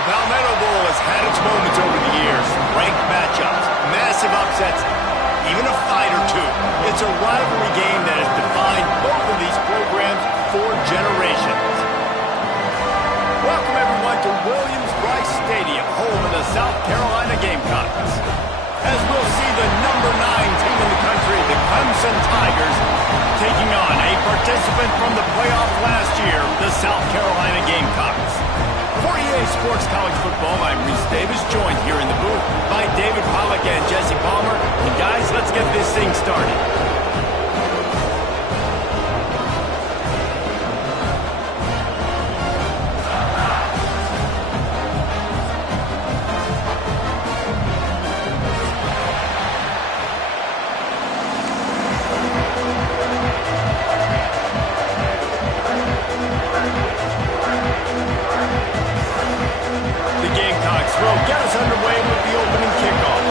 The Palmetto Bowl has had its moments over the years. Ranked matchups, massive upsets, even a fight or two. It's a rivalry game that has defined both of these programs for generations. Welcome, everyone, to Williams-Brice Stadium, home of the South Carolina Gamecocks. As we'll see the number 9 team in the country, the Clemson Tigers, taking on a participant from the playoff last year, the South Carolina Gamecocks. For EA Sports College Football, I'm Reese Davis, joined here in the booth by David Pollack and Jesse Palmer. And guys, let's get this thing started. Will get us underway with the opening kickoff.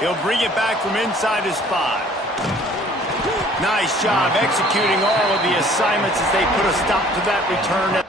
He'll bring it back from inside his 5. Nice job executing all of the assignments as they put a stop to that return.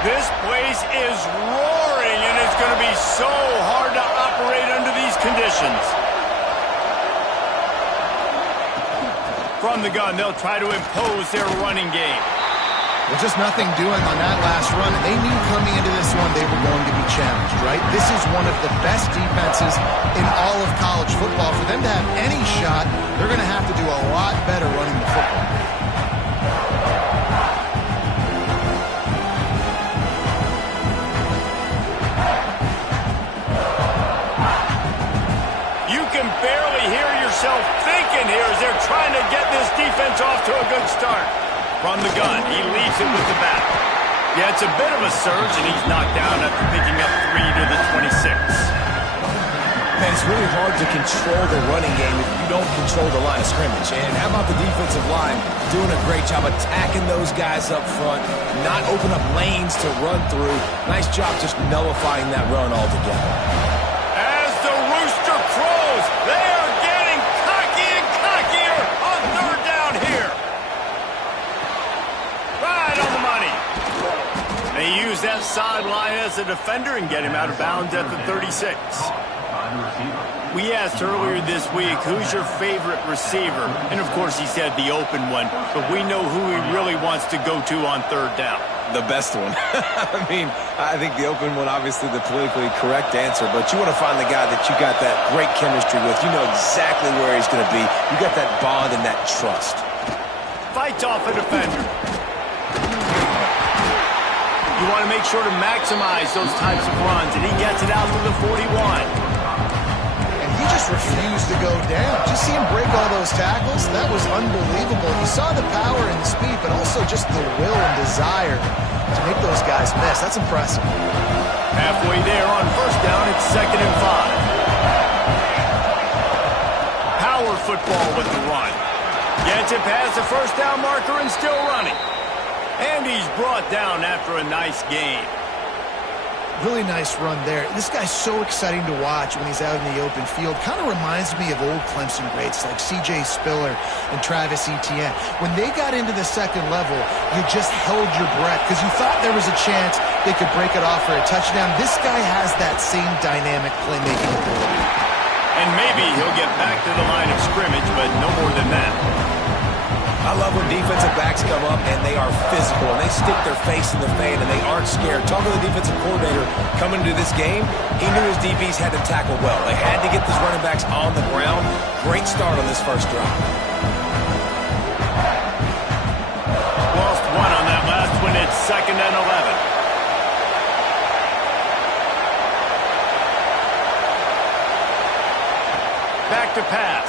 This place is roaring, and it's going to be so hard to operate under these conditions. From the gun, they'll try to impose their running game. Well, just nothing doing on that last run. They knew coming into this one they were going to be challenged, right? This is one of the best defenses in all of college football. For them to have any shot, they're going to have to do a lot better running the football. Barely hear yourself thinking here as they're trying to get this defense off to a good start. From the gun, he leaves it with the back. Yeah, it's a bit of a surge, and he's knocked down after picking up 3 to the 26. Man, it's really hard to control the running game if you don't control the line of scrimmage. And how about the defensive line doing a great job attacking those guys up front, not open up lanes to run through. Nice job just nullifying that run altogether. They are getting cocky and cockier on 3rd down here. Right on the money. They use that sideline as a defender and get him out of bounds at the 36. We asked earlier this week, who's your favorite receiver? And, of course, he said the open one. But we know who he really wants to go to on 3rd down. The best one. I mean, I think the open one, obviously the politically correct answer, but you want to find the guy that you got that great chemistry with. You know exactly where he's going to be. You got that bond and that trust. Fights off a defender. You want to make sure to maximize those types of runs, and he gets it out to the 41. He just refused to go down. Just see him break all those tackles. That was unbelievable. You saw the power and the speed, but also just the will and desire to make those guys miss. That's impressive. Halfway there on 1st down, it's 2nd and 5. Power football with the run. Gets it past the 1st down marker and still running. And he's brought down after a nice gain. Really nice run there. This guy's so exciting to watch when he's out in the open field. Kind of reminds me of old Clemson greats like C.J. Spiller and Travis Etienne. When they got into the second level, you just held your breath because you thought there was a chance they could break it off for a touchdown. This guy has that same dynamic playmaking ability. And maybe he'll get back to the line of scrimmage, but no more than that. I love when defensive backs come up and they are physical and they stick their face in the fan and they aren't scared. Talking to the defensive coordinator coming into this game, he knew his DBs had to tackle well. They had to get these running backs on the ground. Great start on this first drive. Lost one on that last one. It's 2nd and 11. Back to pass.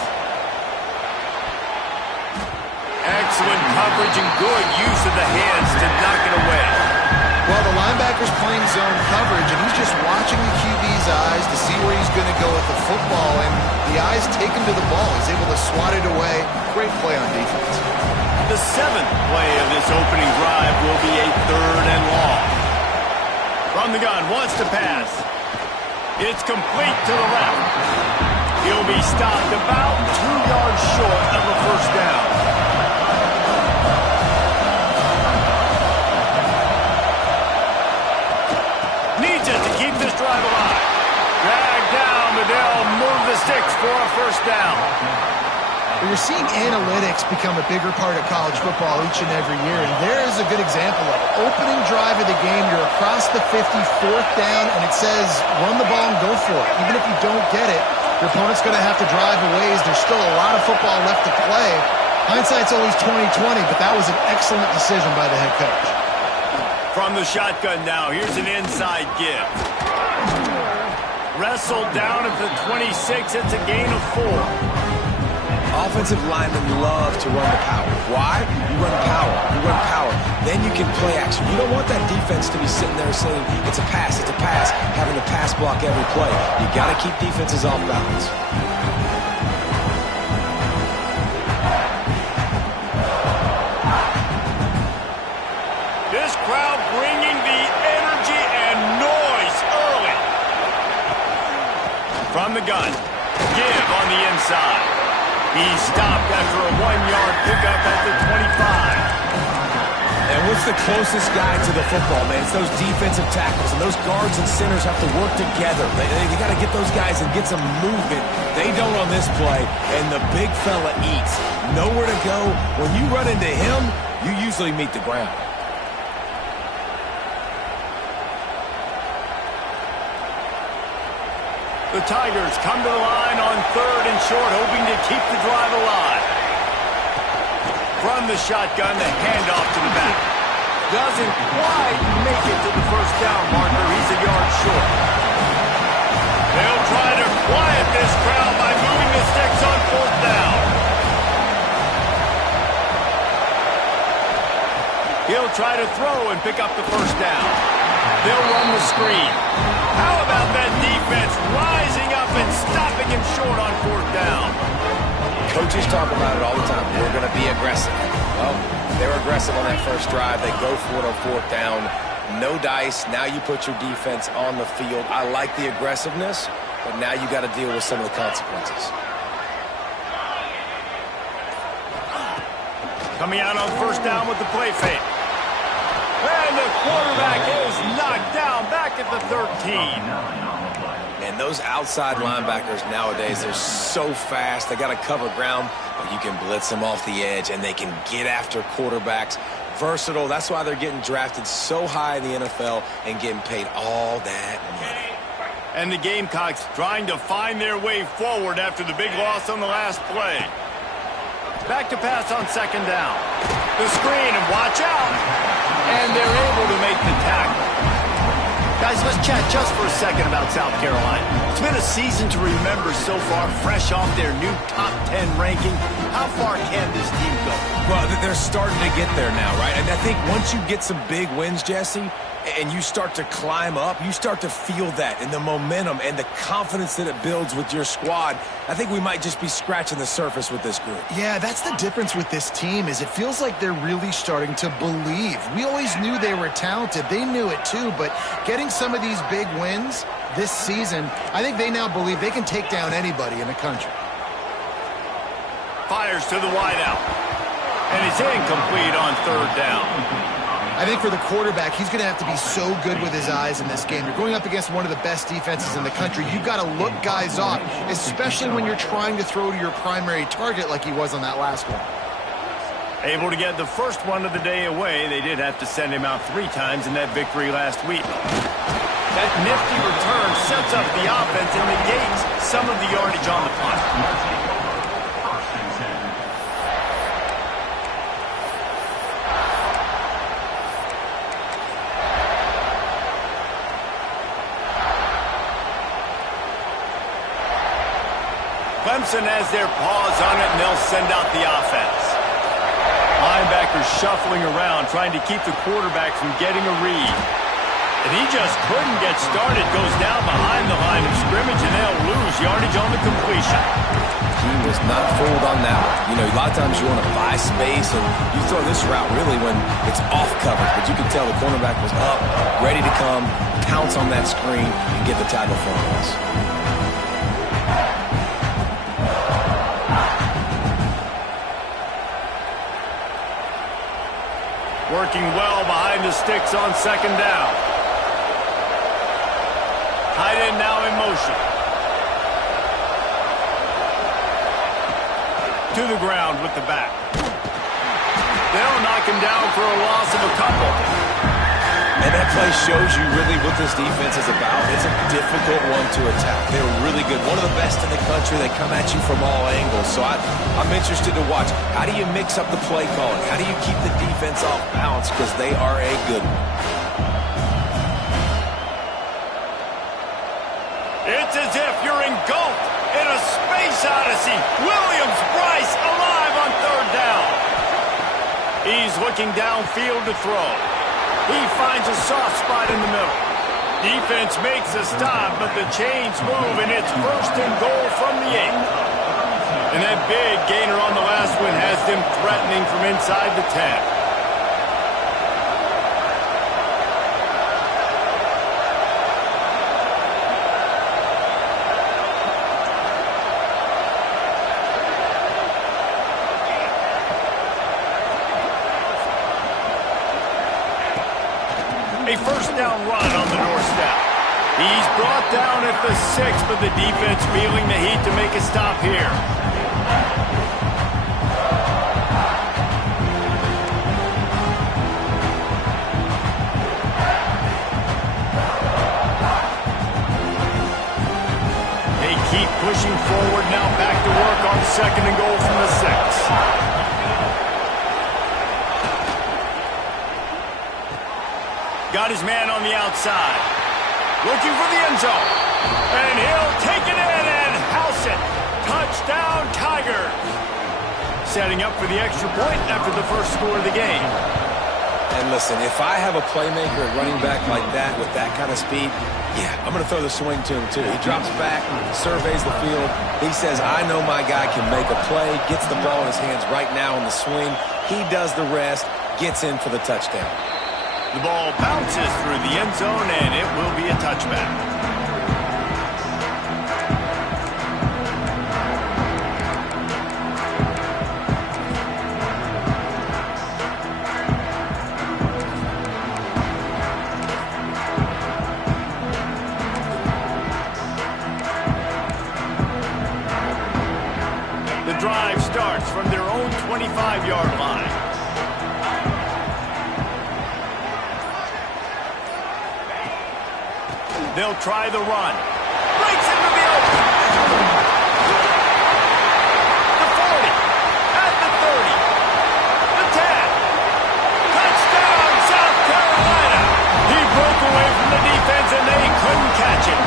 Excellent coverage and good use of the hands to knock it away. Well, the linebacker's playing zone coverage, and he's just watching the QB's eyes to see where he's going to go with the football, and the eyes take him to the ball. He's able to swat it away. Great play on defense. The 7th play of this opening drive will be a 3rd and long. From the gun, wants to pass. It's complete to the left. He'll be stopped about 2 yards short of a first down. Needs it to keep this drive alive. Dragged down, but they'll move the sticks for a first down. You're seeing analytics become a bigger part of college football each and every year, and there is a good example of it. Opening drive of the game, you're across the 50, 4th down, and it says run the ball and go for it. Even if you don't get it, your opponent's going to have to drive a ways. There's still a lot of football left to play. Hindsight's always 20/20, but that was an excellent decision by the head coach. From the shotgun now, here's an inside give. Wrestled down at the 26, it's a gain of 4. Offensive linemen love to run the power. Why? You run power. You run power. Then you can play action. You don't want that defense to be sitting there saying, it's a pass, having to pass block every play. You got to keep defenses off balance. This crowd bringing the energy and noise early. From the gun, give on the inside. He's stopped after a 1-yard pickup at the 25. And what's the closest guy to the football, man? It's those defensive tackles, and those guards and centers have to work together. They got to get those guys and get some movement. They don't on this play, and the big fella eats. Nowhere to go. When you run into him, you usually meet the ground. The Tigers come to the line on 3rd and short, hoping to keep the drive alive. From the shotgun, the handoff to the back. Doesn't quite make it to the first down marker. He's a yard short. They'll try to quiet this crowd by moving the sticks on 4th down. He'll try to throw and pick up the first down. They'll run the screen. How about that defense rising up and stopping him short on 4th down? Coaches talk about it all the time. We're going to be aggressive. Well, they were aggressive on that first drive. They go for it on 4th down. No dice. Now you put your defense on the field. I like the aggressiveness, but now you got to deal with some of the consequences. Coming out on 1st down with the play fake. And the quarterback is knocked down back at the 13. And those outside linebackers nowadays, they're so fast. They got to cover ground, but you can blitz them off the edge, and they can get after quarterbacks. Versatile. That's why they're getting drafted so high in the NFL and getting paid all that money. And the Gamecocks trying to find their way forward after the big loss on the last play. Back to pass on 2nd down. The screen, and watch out. And they're able to make the tackle. Guys, let's chat just for a second about South Carolina. It's been a season to remember so far, fresh off their new top 10 ranking. How far can this team go? Well, they're starting to get there now, right? And I think once you get some big wins, Jesse, and you start to climb up, you start to feel that and the momentum and the confidence that it builds with your squad. I think we might just be scratching the surface with this group. Yeah, that's the difference with this team is it feels like they're really starting to believe. We always knew they were talented. They knew it too, but getting some of these big wins this season, I think they now believe they can take down anybody in the country. Fires to the wideout. And it's incomplete on third down. I think for the quarterback, he's going to have to be so good with his eyes in this game. You're going up against one of the best defenses in the country. You've got to look guys off, especially when you're trying to throw to your primary target like he was on that last one. Able to get the first one of the day away. They did have to send him out 3 times in that victory last week. That nifty return sets up the offense and negates some of the yardage on the punt. Clemson has their paws on it, and they'll send out the offense. Linebackers shuffling around, trying to keep the quarterback from getting a read. And he just couldn't get started. Goes down behind the line of scrimmage, and they'll lose yardage on the completion. He was not fooled on that one. You know, a lot of times you want to buy space, and you throw this route really when it's off coverage. But you can tell the cornerback was up, ready to come, pounce on that screen, and get the tackle for a loss. Working well behind the sticks on second down. Tight end now in motion. To the ground with the back. They'll knock him down for a loss of a couple. And that play shows you really what this defense is about. It's a difficult one to attack. They're really good. One of the best in the country. They come at you from all angles. So I'm interested to watch. How do you mix up the play calling? How do you keep the defense off balance? Because they are a good one. It's as if you're engulfed in a space odyssey. Williams-Brice alive on third down. He's looking downfield to throw. He finds a soft spot in the middle. Defense makes a stop, but the chains move, and it's first and goal from the 8. And that big gainer on the last one has them threatening from inside the 10. A first down run on the doorstep. He's brought down at the 6, but the defense feeling the heat to make a stop here. They keep pushing forward, now back to work on second and goal from the 6. Got his man on the outside. Looking for the end zone. And he'll take it in and house it. Touchdown, Tigers. Setting up for the extra point after the first score of the game. And listen, if I have a playmaker at running back like that with that kind of speed, yeah, I'm going to throw the swing to him too. He drops back, surveys the field. He says, I know my guy can make a play, gets the ball in his hands right now in the swing. He does the rest, gets in for the touchdown. The ball bounces through the end zone, and it will be a touchback. The drive starts from their own 25-yard line. They'll try the run. Breaks into the open. The 40. At the 30. The 10. Touchdown, South Carolina. He broke away from the defense, and they couldn't catch him.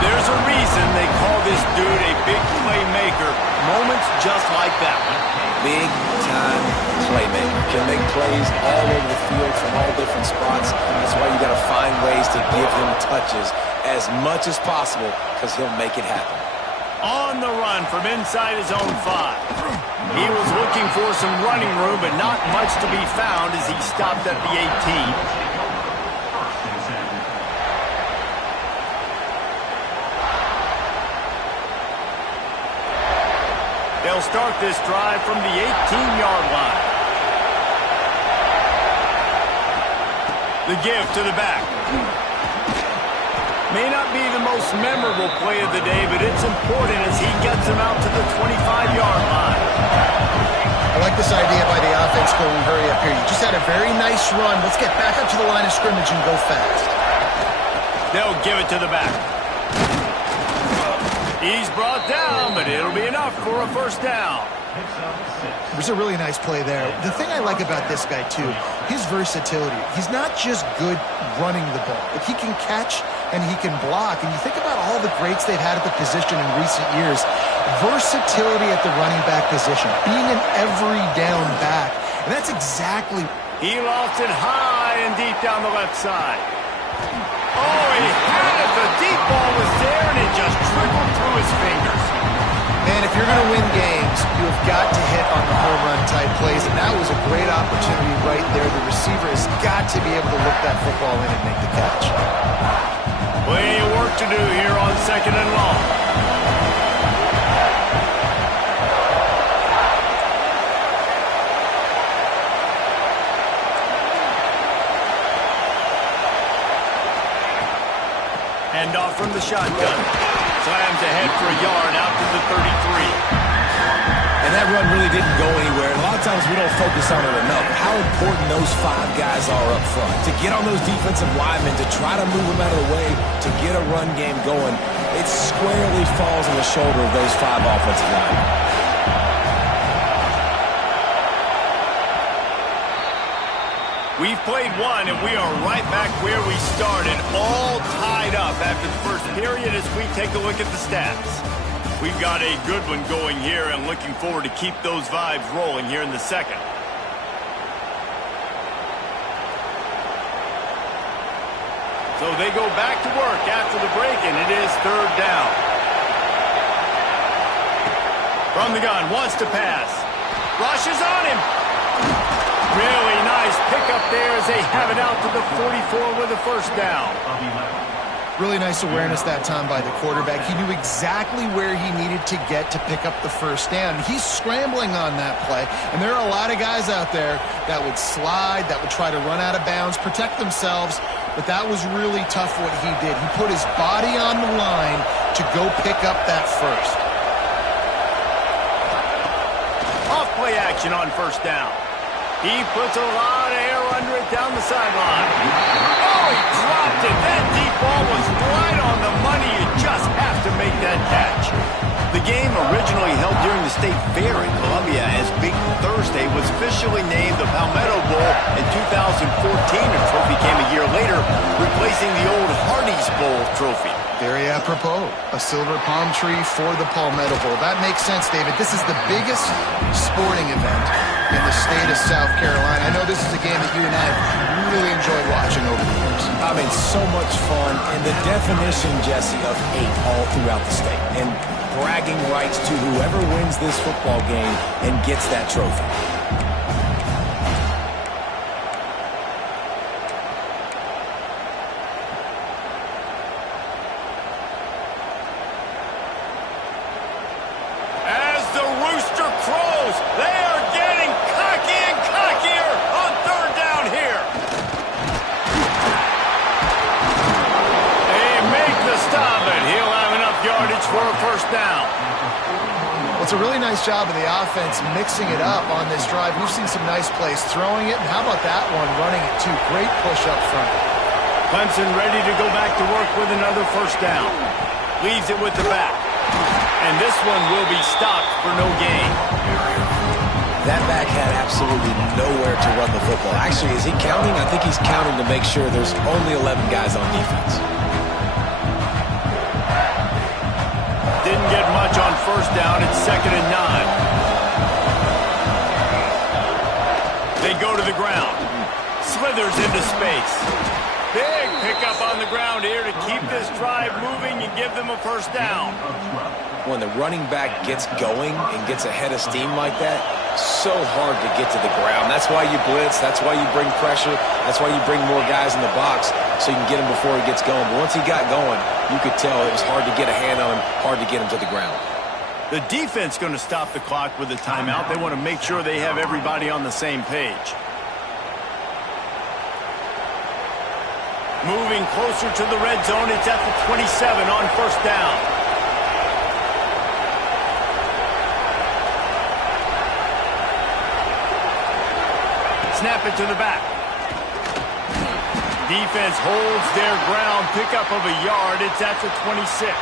There's a reason they call this dude a big playmaker. Moments just like that one. big-time playmaker. Can make plays all over the field from all different spots. That's why you got to find ways to give him touches as much as possible because he'll make it happen. On the run from inside his own 5. He was looking for some running room, but not much to be found as he stopped at the 18. They'll start this drive from the 18-yard line. The give to the back. May not be the most memorable play of the day, but it's important as he gets him out to the 25-yard line. I like this idea by the offense going hurry up here. You just had a very nice run. Let's get back up to the line of scrimmage and go fast. They'll give it to the back. He's brought down, but it'll be enough for a first down. It was a really nice play there. The thing I like about this guy, too, his versatility. He's not just good running the ball, but he can catch and he can block. And you think about all the greats they've had at the position in recent years. Versatility at the running back position, being an every down back. And that's exactly... He lost it high and deep down the left side. Oh, he had it. The deep ball was there, and it just trickled through his fingers. Man, if you're going to win games, you have got to hit on the home run type plays, and that was a great opportunity right there. The receiver has got to be able to look that football in and make the catch. Plenty of work to do here on 2nd and long. Hand off from the shotgun. Slams ahead for a yard out to the 33. And that run really didn't go anywhere. A lot of times we don't focus on it enough. How important those 5 guys are up front. To get on those defensive linemen, to try to move them out of the way, to get a run game going, it squarely falls on the shoulder of those 5 offensive linemen. We've played one, and we are right back where we started, all tied up after the first period as we take a look at the stats. We've got a good one going here and looking forward to keep those vibes rolling here in the second. So they go back to work after the break, and it is 3rd down. From the gun, wants to pass. Rushes on him. Really nice pickup there as they have it out to the 44 with a first down. Really nice awareness that time by the quarterback. He knew exactly where he needed to get to pick up the first down. He's scrambling on that play, and there are a lot of guys out there that would slide, that would try to run out of bounds, protect themselves, but that was really tough what he did. He put his body on the line to go pick up that first. Off play action on first down. He puts a lot of air under it down the sideline. Oh, he dropped it. That deep ball was right on the money. You just have to make that catch. The game originally held during the State Fair in Columbia as Big Thursday was officially named the Palmetto Bowl in 2014. A trophy came a year later, replacing the old Hardee's Bowl trophy. Very apropos, a silver palm tree for the Palmetto Bowl. That makes sense, David. This is the biggest sporting event in the state of South Carolina. I know this is a game that you and I have really enjoyed watching over the years. I mean, so much fun, and the definition, Jesse, of hate all throughout the state. And bragging rights to whoever wins this football game and gets that trophy. It's a really nice job of the offense mixing it up on this drive. We've seen some nice plays throwing it, and how about that one running it too? Great push up front. Clemson ready to go back to work with another first down. Leaves it with the back. And this one will be stopped for no gain. That back had absolutely nowhere to run the football. Actually, is he counting? I think he's counting to make sure there's only 11 guys on defense. Didn't get much on first down. It's 2nd and 9. go to the ground. Slithers into space. Big pickup on the ground here to keep this drive moving and give them a first down. When the running back gets going and gets ahead of steam like that, so hard to get to the ground. That's why you blitz. That's why you bring pressure. That's why you bring more guys in the box so you can get him before he gets going. But once he got going, you could tell it was hard to get a hand on him, hard to get him to the ground. The defense going to stop the clock with a timeout. They want to make sure they have everybody on the same page. Moving closer to the red zone. It's at the 27 on first down. Snap it to the back. Defense holds their ground. Pickup of a yard. It's at the 26.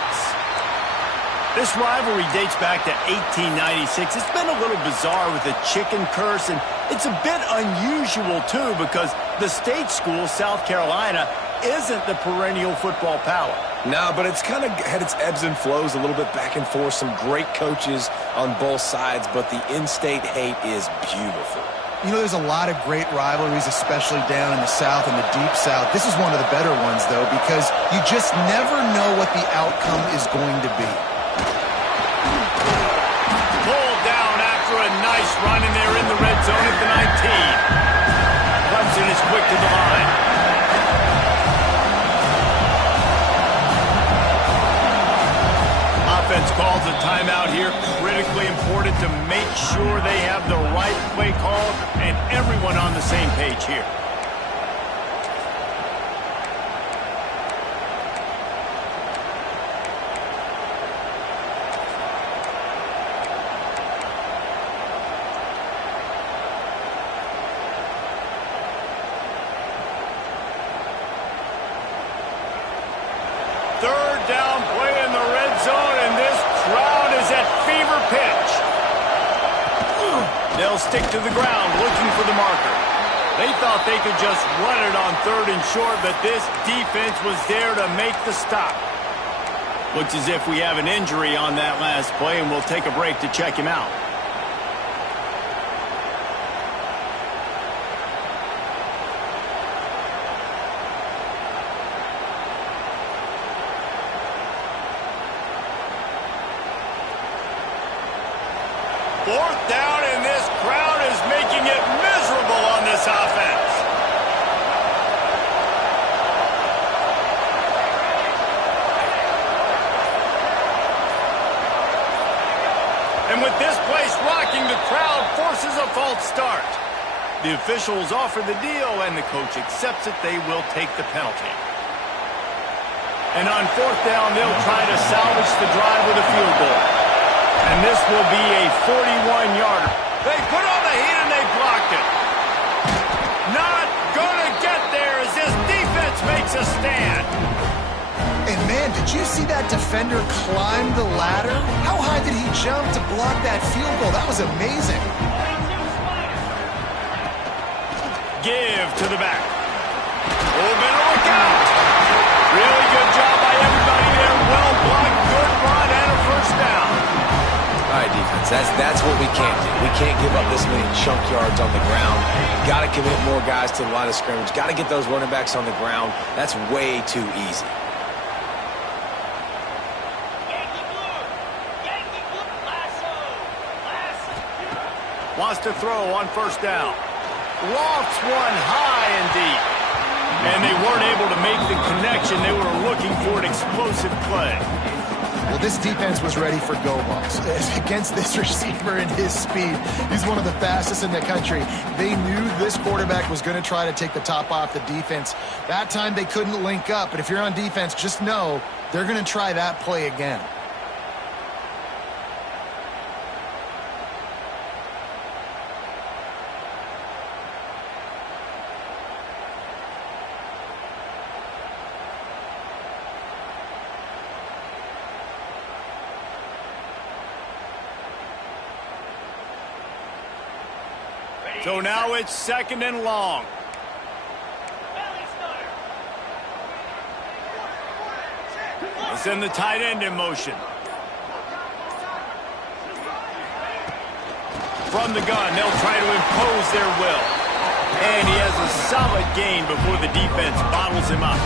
This rivalry dates back to 1896. It's been a little bizarre with the chicken curse, and it's a bit unusual, too, because the state school, South Carolina, isn't the perennial football power. No, but it's kind of had its ebbs and flows, a little bit back and forth, some great coaches on both sides, but the in-state hate is beautiful. You know, there's a lot of great rivalries, especially down in the South and the Deep South. This is one of the better ones, though, because you just never know what the outcome is going to be. Pulled down after a nice run, and they're in the red zone at the 19. Clemson is quick to the line. Offense calls a timeout here. Critically important to make sure they have the right play call and everyone on the same page here. Third down play in the red zone, and this crowd is at fever pitch. They'll stick to the ground looking for the marker. They thought they could just run it on third and short, but this defense was there to make the stop. Looks as if we have an injury on that last play, and we'll take a break to check him out. Fourth down, and this crowd is making it miserable on this offense. And with this place rocking, the crowd forces a false start. The officials offer the deal, and the coach accepts it. They will take the penalty. And on fourth down, they'll try to salvage the drive with a field goal. And this will be a 41-yarder. They put on the heat and they blocked it. Not gonna get there as this defense makes a stand. And man, did you see that defender climb the ladder? How high did he jump to block that field goal? That was amazing. Give to the back. Oh, better look out. Really good job by everybody there. Well blocked, good run, and a first down. All right, defense, that's what we can't do. We can't give up this many chunk yards on the ground. Got to commit more guys to the line of scrimmage. Got to get those running backs on the ground. That's way too easy. Wants to throw on first down. Lofts one high and deep. And they weren't able to make the connection. They were looking for an explosive play. Well, this defense was ready for go balls. Against this receiver and his speed, he's one of the fastest in the country. They knew this quarterback was going to try to take the top off the defense. That time they couldn't link up, but if you're on defense, just know they're going to try that play again. So now it's second and long. They send the tight end in motion. From the gun, they'll try to impose their will. And he has a solid gain before the defense bottles him up.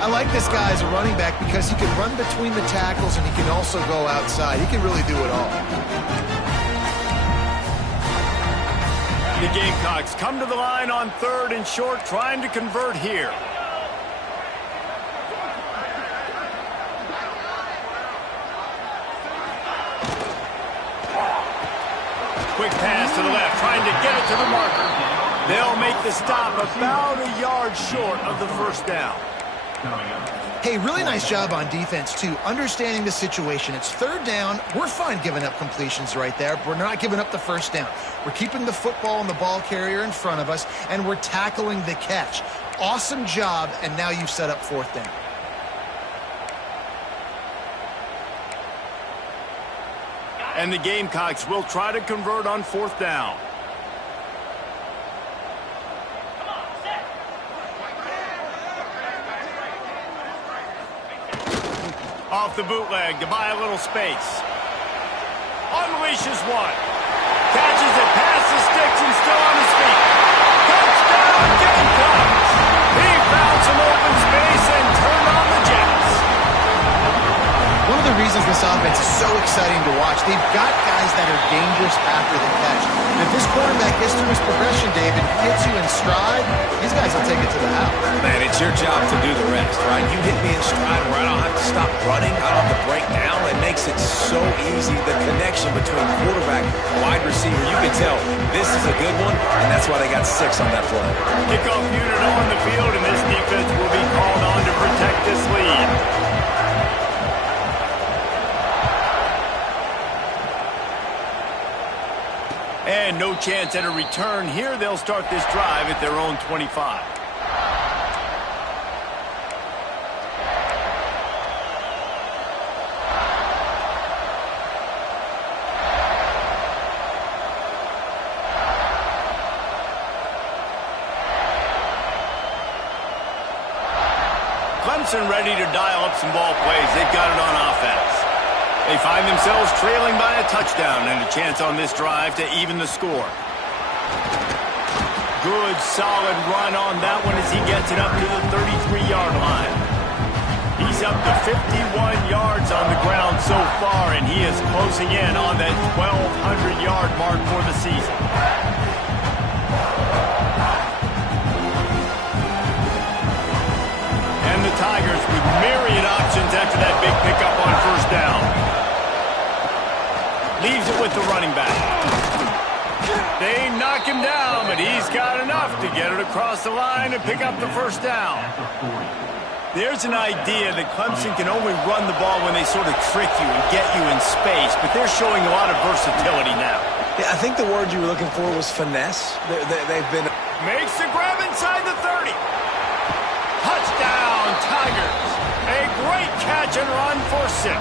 I like this guy as a running back because he can run between the tackles and he can also go outside. He can really do it all. The Gamecocks come to the line on 3rd and short, trying to convert here. Quick pass to the left, trying to get it to the marker. They'll make the stop about a yard short of the first down. Hey, really nice job on defense, too, understanding the situation. It's 3rd down. We're fine giving up completions right there, but we're not giving up the first down. We're keeping the football and the ball carrier in front of us, and we're tackling the catch. Awesome job, and now you've set up 4th down. And the Gamecocks will try to convert on 4th down. Off the bootleg to buy a little space. Unleashes one. Catches it past the sticks and still on his feet. Touchdown, Gamecocks! He found some open space and turned on the Jets. One of the reasons this offense is so exciting to watch, they've got guys that are dangerous after the catch. And if this quarterback gets to his progression, David, gets you in stride, these guys will take it to the house. Man, it's your job to do the rest, right? You hit me in stride where I don't have to stop running. I don't have to break down. It makes it so easy. The connection between quarterback and wide receiver, you can tell this is a good one, and that's why they got 6 on that play. Kickoff unit on the field, and this defense will be called on to protect this lead. And no chance at a return here. They'll start this drive at their own 25. Clemson ready to dial up some ball plays. They've got it on offense. They find themselves trailing by a touchdown and a chance on this drive to even the score. Good, solid run on that one as he gets it up to the 33-yard line. He's up to 51 yards on the ground so far, and he is closing in on that 1,200-yard mark for the season. And the Tigers with myriad options after that big pickup on first down. Leaves it with the running back. They knock him down, but he's got enough to get it across the line and pick up the first down. There's an idea that Clemson can only run the ball when they sort of trick you and get you in space, but they're showing a lot of versatility now. Yeah, I think the word you were looking for was finesse. They've been... Makes the grab inside the 30. Touchdown, Tigers. A great catch and run for 6.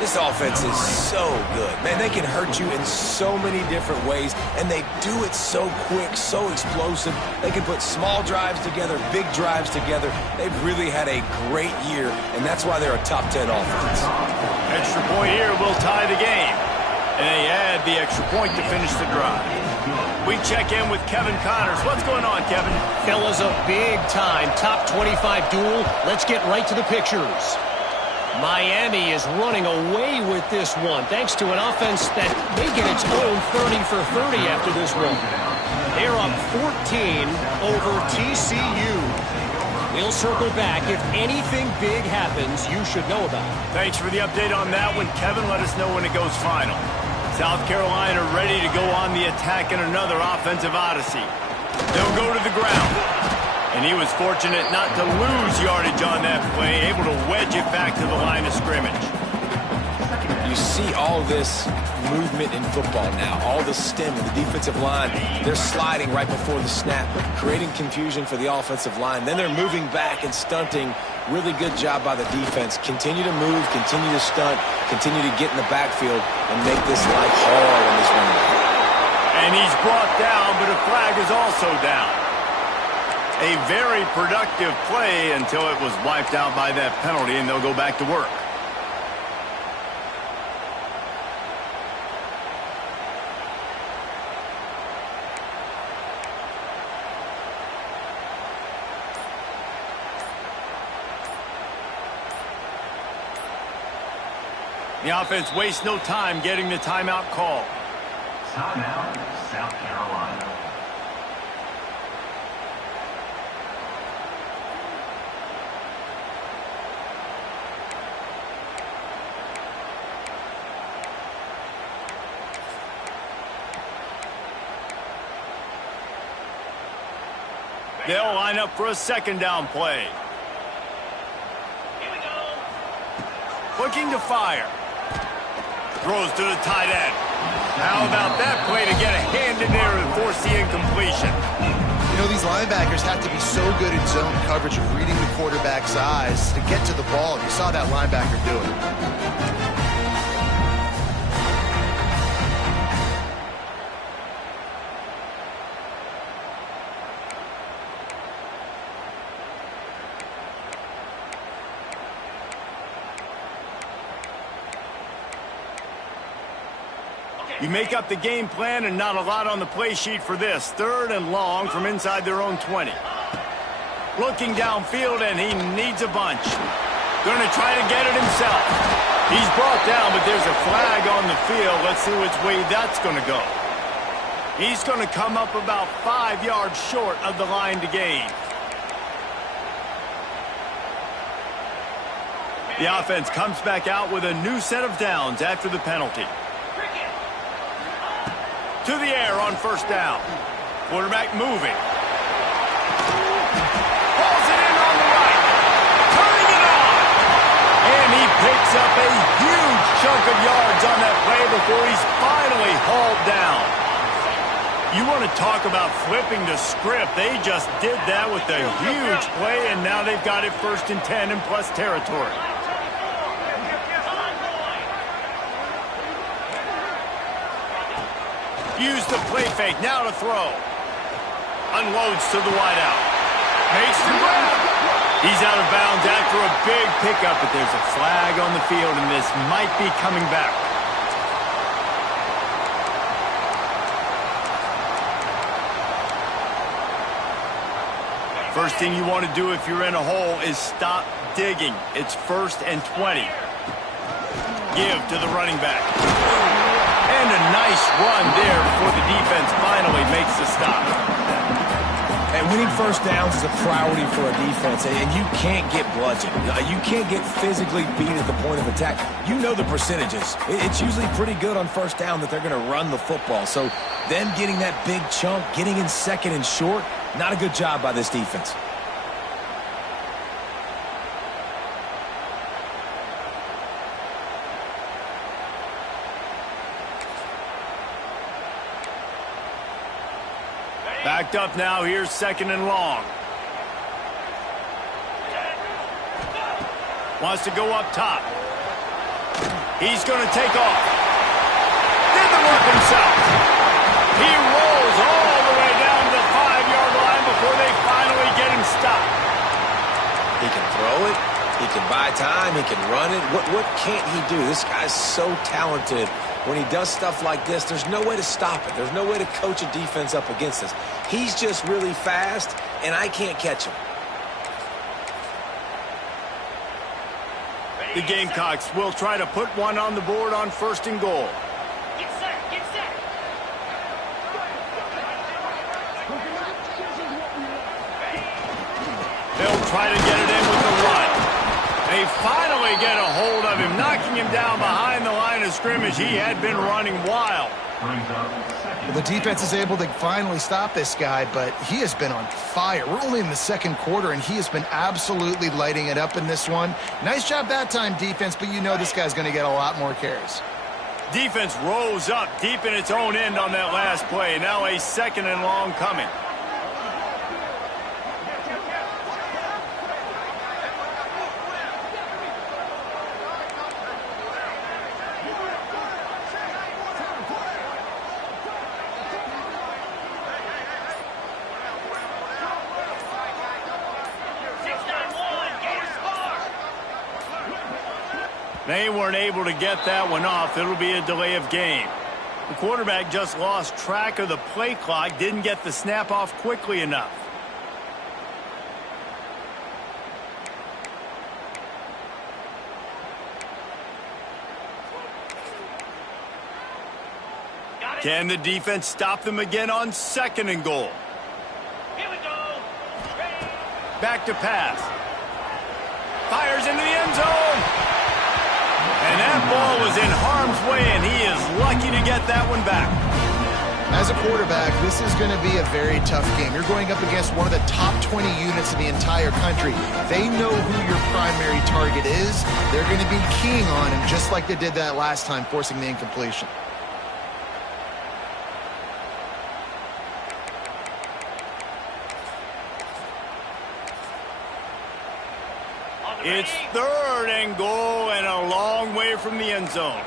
This offense is so good. Man, they can hurt you in so many different ways, and they do it so quick, so explosive. They can put small drives together, big drives together. They've really had a great year, and that's why they're a top 10 offense. Extra point here will tie the game. And they add the extra point to finish the drive. We check in with Kevin Connors. What's going on, Kevin? Fellas, a big-time top 25 duel. Let's get right to the pictures. Miami is running away with this one, thanks to an offense that may get its own 30 for 30 after this one. They're up 14 over TCU. We'll circle back. If anything big happens, you should know about it. Thanks for the update on that one, Kevin. Let us know when it goes final. South Carolina ready to go on the attack in another offensive odyssey. They'll go to the ground. And he was fortunate not to lose yardage on that play, able to wedge it back to the line of scrimmage. You see all this movement in football now, all the stem of the defensive line. They're sliding right before the snap, creating confusion for the offensive line. Then they're moving back and stunting. Really good job by the defense. Continue to move, continue to stunt, continue to get in the backfield and make this life hard on this running back. And he's brought down, but a flag is also down. A very productive play until it was wiped out by that penalty, and they'll go back to work. The offense wastes no time getting the timeout call. Timeout, South Carolina. They'll line up for a second down play. Here we go. Looking to fire. Throws to the tight end. How about that play to get a hand in there and force the incompletion? You know, these linebackers have to be so good in zone coverage of reading the quarterback's eyes to get to the ball. You saw that linebacker do it. You make up the game plan and not a lot on the play sheet for this. 3rd and long from inside their own 20. Looking downfield, and he needs a bunch. Going to try to get it himself. He's brought down, but there's a flag on the field. Let's see which way that's going to go. He's going to come up about 5 yards short of the line to gain. The offense comes back out with a new set of downs after the penalty. To the air on 1st down. Quarterback moving. Pulls it in on the right. Turning it on. And he picks up a huge chunk of yards on that play before he's finally hauled down. You want to talk about flipping the script. They just did that with a huge play, and now they've got it 1st and 10 in plus territory. Use the play fake, now to throw. Unloads to the wideout. Makes the grab. He's out of bounds after a big pickup, but there's a flag on the field, and this might be coming back. First thing you want to do if you're in a hole is stop digging. It's 1st and 20. Give to the running back. And a nice run there before the defense finally makes the stop. And winning 1st downs is a priority for a defense, and you can't get bludgeoned. You can't get physically beat at the point of attack. You know the percentages. It's usually pretty good on 1st down that they're going to run the football. So them getting that big chunk, getting in 2nd and short, not a good job by this defense. Backed up now, here's 2nd and long. Wants to go up top. He's going to take off. Did the work himself. He rolls all the way down to the 5-yard line before they finally get him stopped. He can throw it. He can buy time. He can run it. What can't he do? This guy's so talented. When he does stuff like this, there's no way to stop it. There's no way to coach a defense up against this. He's just really fast, and I can't catch him. The Gamecocks will try to put one on the board on 1st and goal. Get set, get set. They'll try to get it in with the run. They finally get a hold of him, knocking him down behind the line of scrimmage. He had been running wild. Well, the defense is able to finally stop this guy, but he has been on fire. We're only in the 2nd quarter, and he has been absolutely lighting it up in this one. Nice job that time, defense, but you know this guy's going to get a lot more carries. Defense rose up deep in its own end on that last play. Now a 2nd and long coming. They weren't able to get that one off. It'll be a delay of game. The quarterback just lost track of the play clock, didn't get the snap off quickly enough. Can the defense stop them again on 2nd and goal? Here we go. Back to pass. Fires into the end zone. And that ball was in harm's way, and he is lucky to get that one back. As a quarterback, this is going to be a very tough game. You're going up against one of the top 20 units in the entire country. They know who your primary target is. They're going to be keying on him just like they did that last time, forcing the incompletion. It's 3rd and goal and a long way from the end zone.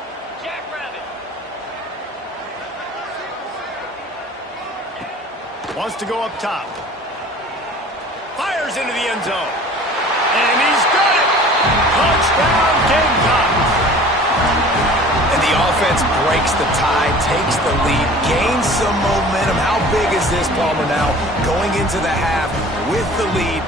Wants to go up top. Fires into the end zone. And he's got it. Touchdown, Gamecocks. And the offense breaks the tie, takes the lead, gains some momentum. How big is this, Palmer, now going into the half with the lead?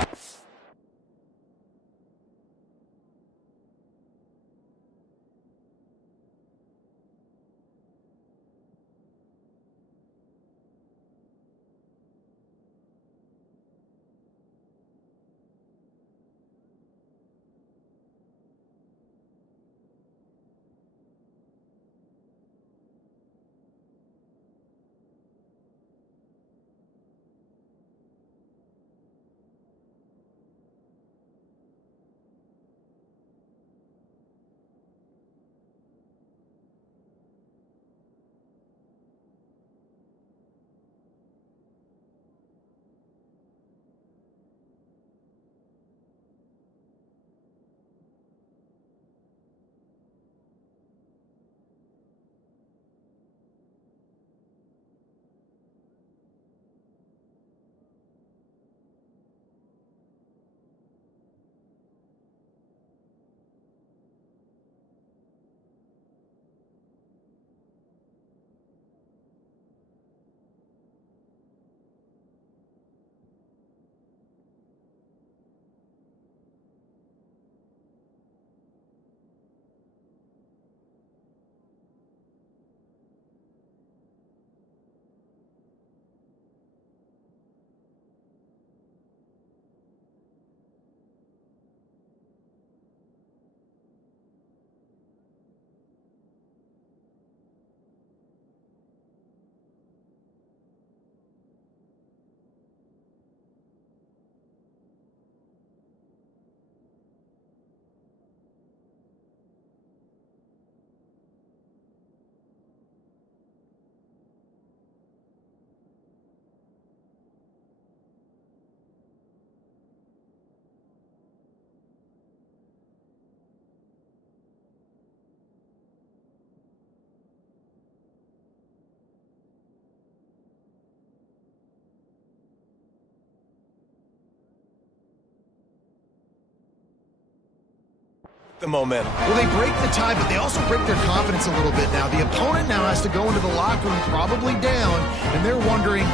The momentum. Well, they break the tie, but they also break their confidence a little bit now. The opponent now has to go into the locker room probably down, and they're wondering,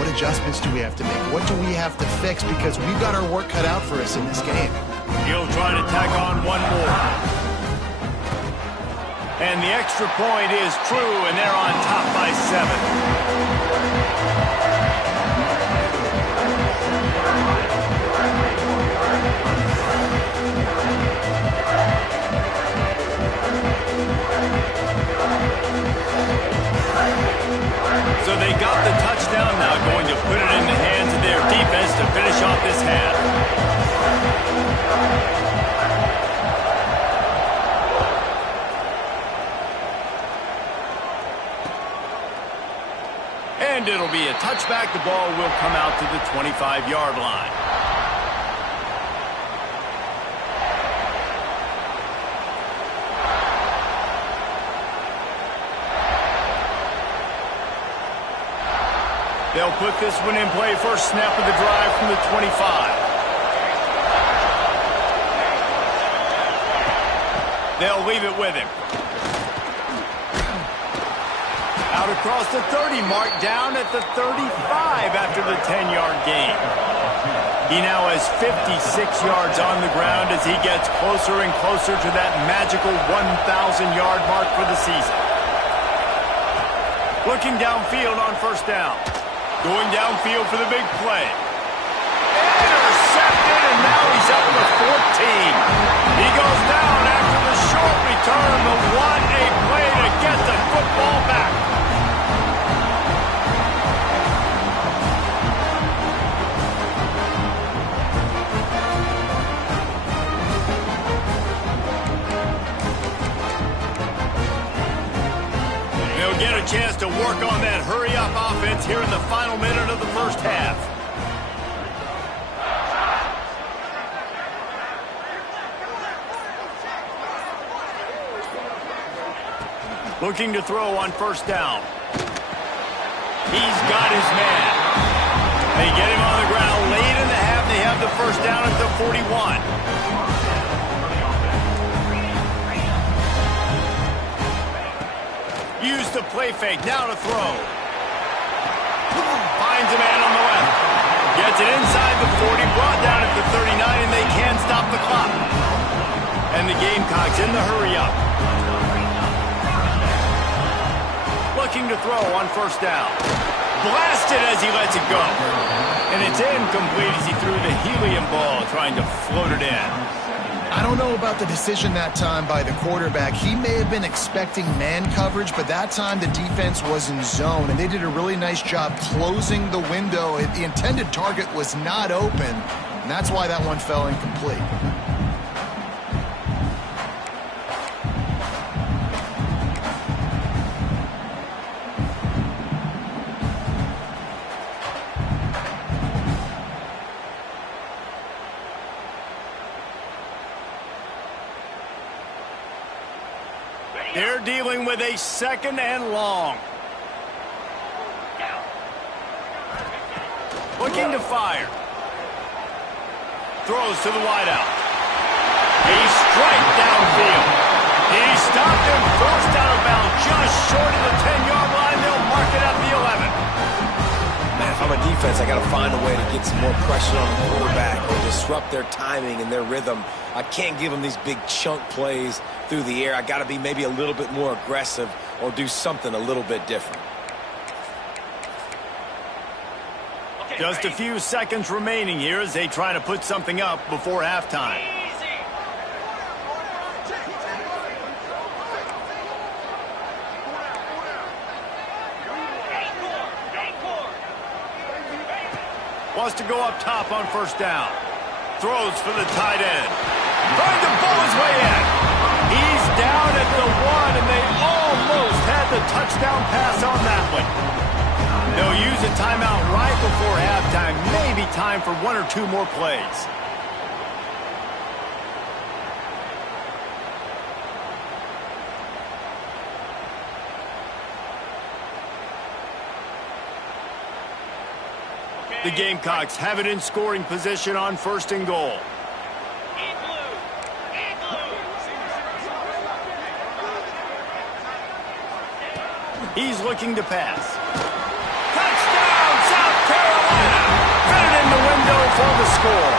what adjustments do we have to make? What do we have to fix? Because we've got our work cut out for us in this game. He'll try to tack on one more. And the extra point is true, and they're on top by 7. So they got the touchdown, now going to put it in the hands of their defense to finish off this half. And it'll be a touchback. The ball will come out to the 25-yard line. They'll put this one in play. First snap of the drive from the 25. They'll leave it with him. Out across the 30 mark, down at the 35 after the 10-yard gain. He now has 56 yards on the ground as he gets closer and closer to that magical 1,000-yard mark for the season. Looking downfield on first down. Going downfield for the big play. Intercepted, and now he's up to 14. He goes down after the short return, but what a play to get the football back. They'll get a chance to work on that hurry-up offense here in the final minute of the first half. Looking to throw on first down. He's got his man. They get him on the ground late in the half. They have the first down at the 41. Use the play fake. Now to throw. Finds a man on the left. Gets it inside the 40. Brought down at the 39, and they can't stop the clock. And the Gamecocks in the hurry-up. Looking to throw on first down. Blasted as he lets it go. And it's incomplete as he threw the helium ball, trying to float it in. I don't know about the decision that time by the quarterback. He may have been expecting man coverage, but that time the defense was in zone, and they did a really nice job closing the window. The intended target was not open, and that's why that one fell incomplete. They're dealing with a second and long. Looking to fire. Throws to the wideout. He's straight downfield. He stopped him, forced out of bounds, just short of the 10-yard line. They'll mark it at the 11. Man, if I'm a defense, I got to find a way to get some more pressure on the quarterback or disrupt their timing and their rhythm. I can't give them these big chunk plays through the air. I got to be maybe a little bit more aggressive or do something a little bit different. Just a few seconds remaining here as they try to put something up before halftime. Wants to go up top on first down. Throws for the tight end. Trying to pull his way in. He's down at the 1, and they almost had the touchdown pass on that one. They'll use a timeout right before halftime. Maybe time for one or two more plays. The Gamecocks have it in scoring position on first and goal. He's looking to pass. Touchdown, South Carolina! Fitted in the window for the score.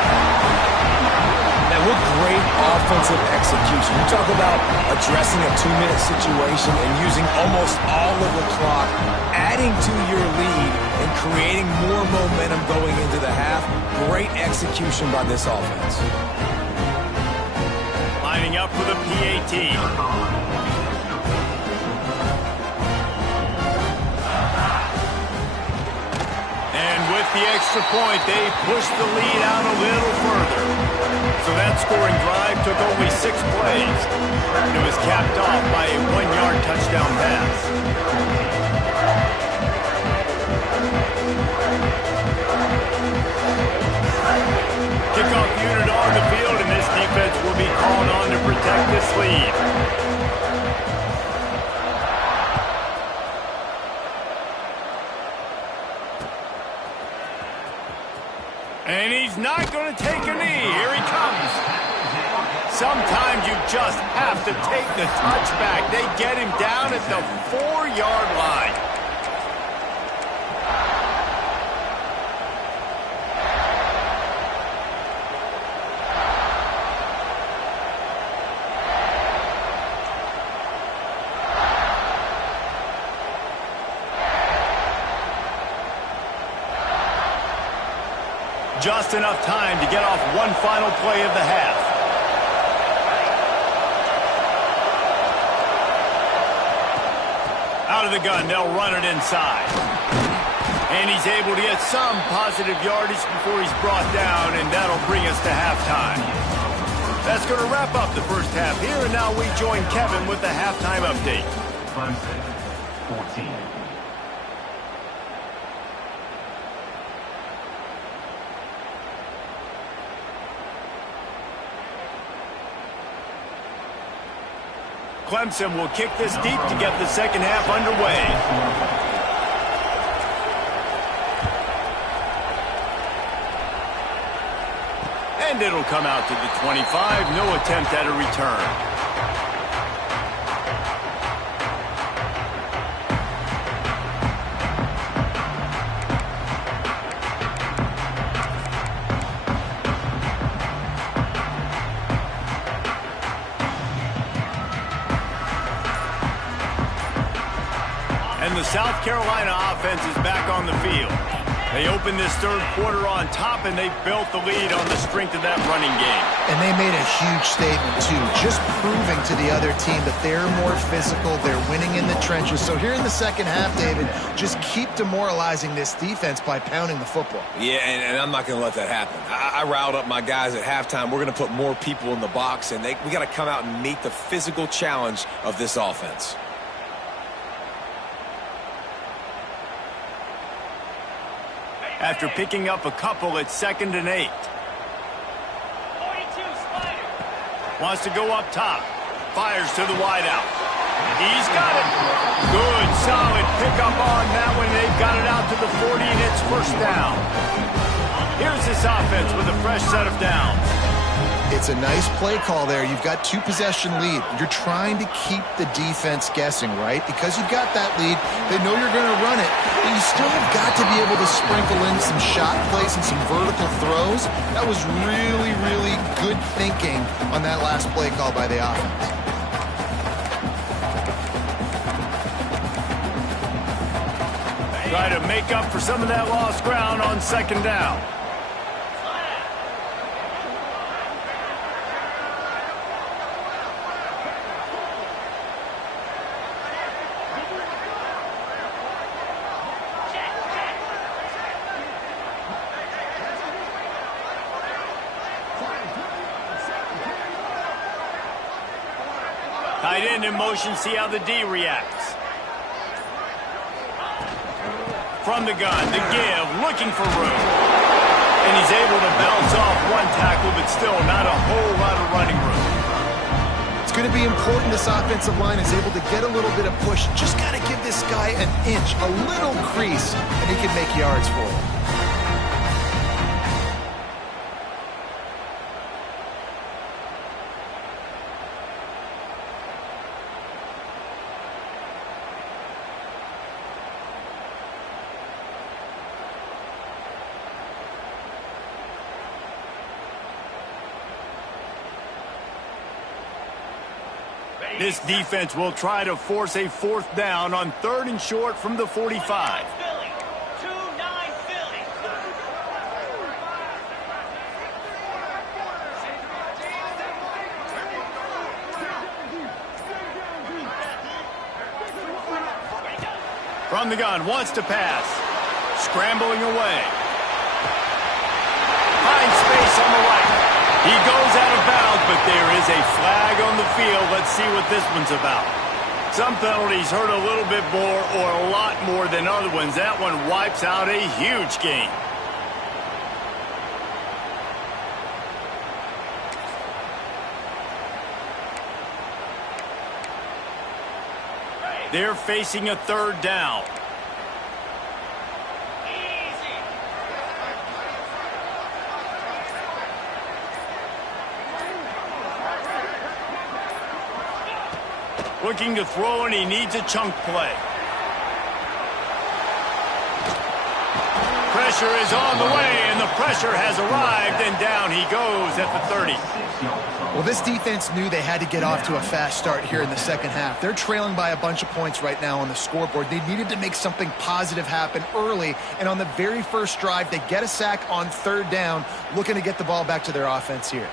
Man, what great offensive execution. You talk about addressing a 2-minute situation and using almost all of the clock, adding to your lead and creating more momentum going into the half. Great execution by this offense. Lining up for the PAT. With the extra point, they pushed the lead out a little further. So that scoring drive took only 6 plays. It was capped off by a 1-yard touchdown pass. Kickoff unit on the field, and this defense will be called on to protect this lead. And he's not going to take a knee. Here he comes. Sometimes you just have to take the touchback. They get him down at the 4-yard line. Just enough time to get off one final play of the half. Out of the gun, they'll run it inside. And he's able to get some positive yardage before he's brought down, and that'll bring us to halftime. That's going to wrap up the first half here, and now we join Kevin with the halftime update. Clemson, 14. Clemson will kick this deep to get the second half underway. And it'll come out to the 25. No attempt at a return. And the South Carolina offense is back on the field. They opened this third quarter on top, and they built the lead on the strength of that running game. And they made a huge statement, too, just proving to the other team that they're more physical, they're winning in the trenches. So here in the second half, David, just keep demoralizing this defense by pounding the football. Yeah, and I'm not going to let that happen. I riled up my guys at halftime. We're going to put more people in the box, and we got to come out and meet the physical challenge of this offense. After picking up a couple at 2nd and 8. Wants to go up top. Fires to the wideout. He's got it. Good, solid pickup on that one. They've got it out to the 40, and it's first down. Here's this offense with a fresh set of downs. It's a nice play call there. You've got 2-possession lead. You're trying to keep the defense guessing, right? Because you've got that lead, they know you're going to run it, but you still have got to be able to sprinkle in some shot plays and some vertical throws. That was really, really good thinking on that last play call by the offense. Try to make up for some of that lost ground on 2nd down. Tight end in motion, see how the D reacts. From the gun, the give, looking for room. And he's able to bounce off one tackle, but still not a whole lot of running room. It's going to be important this offensive line is able to get a little bit of push. Just got to give this guy an inch, a little crease, and he can make yards for it. This defense will try to force a 4th down on 3rd and short from the 45. From the gun, wants to pass. Scrambling away. Finds space on the right. He goes out of bounds, but there is a flag on the field. Let's see what this one's about. Some penalties hurt a little bit more or a lot more than other ones. That one wipes out a huge game. They're facing a 3rd down. Looking to throw, and he needs a chunk play. Pressure is on the way, and the pressure has arrived, and down he goes at the 30. Well, this defense knew they had to get off to a fast start here in the second half. They're trailing by a bunch of points right now on the scoreboard. They needed to make something positive happen early, and on the very first drive, they get a sack on third down, looking to get the ball back to their offense here.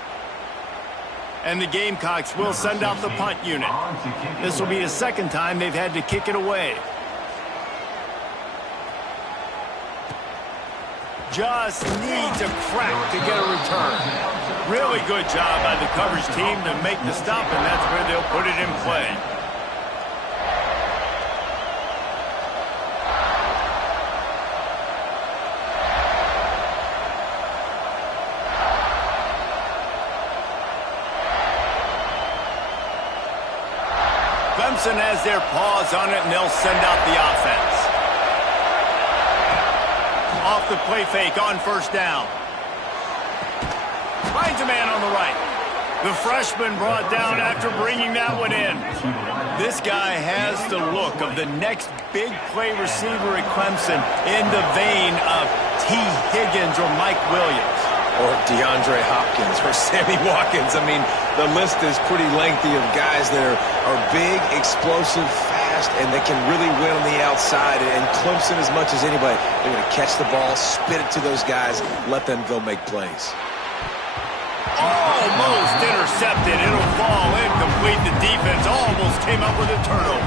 And the Gamecocks will send out the punt unit. This will be the second time they've had to kick it away. Just needs a crack to get a return. Really good job by the coverage team to make the stop, and that's where they'll put it in play. Clemson has their paws on it, and they'll send out the offense. Off the play fake on first down. Finds a man on the right. The freshman brought down after bringing that one in. This guy has the look of the next big play receiver at Clemson, in the vein of T. Higgins or Mike Williams. Or DeAndre Hopkins or Sammy Watkins. I mean, the list is pretty lengthy of guys that are big, explosive, fast, and they can really win on the outside. And Clemson, as much as anybody, they're going to catch the ball, spit it to those guys, let them go make plays. Almost intercepted. It'll fall incomplete. The defense almost came up with a turnover.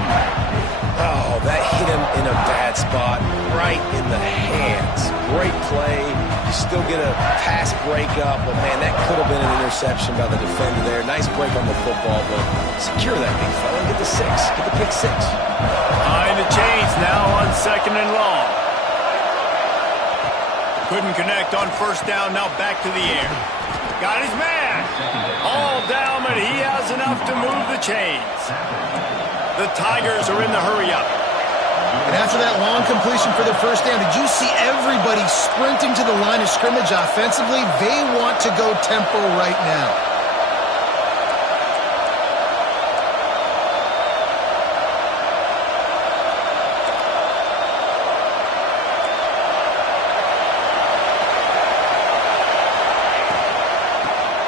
Oh, that hit him in a bad spot, right in the hands. Great play. You still get a pass breakup, but man, that could have been an interception by the defender there. Nice break on the football, but secure that big fella. Get the six. Get the pick six. Behind the chains now on second and long. Couldn't connect on first down. Now back to the air. Got his man. All down, but he has enough to move the chains. The Tigers are in the hurry-up. And after that long completion for the first down, did you see everybody sprinting to the line of scrimmage offensively? They want to go tempo right now.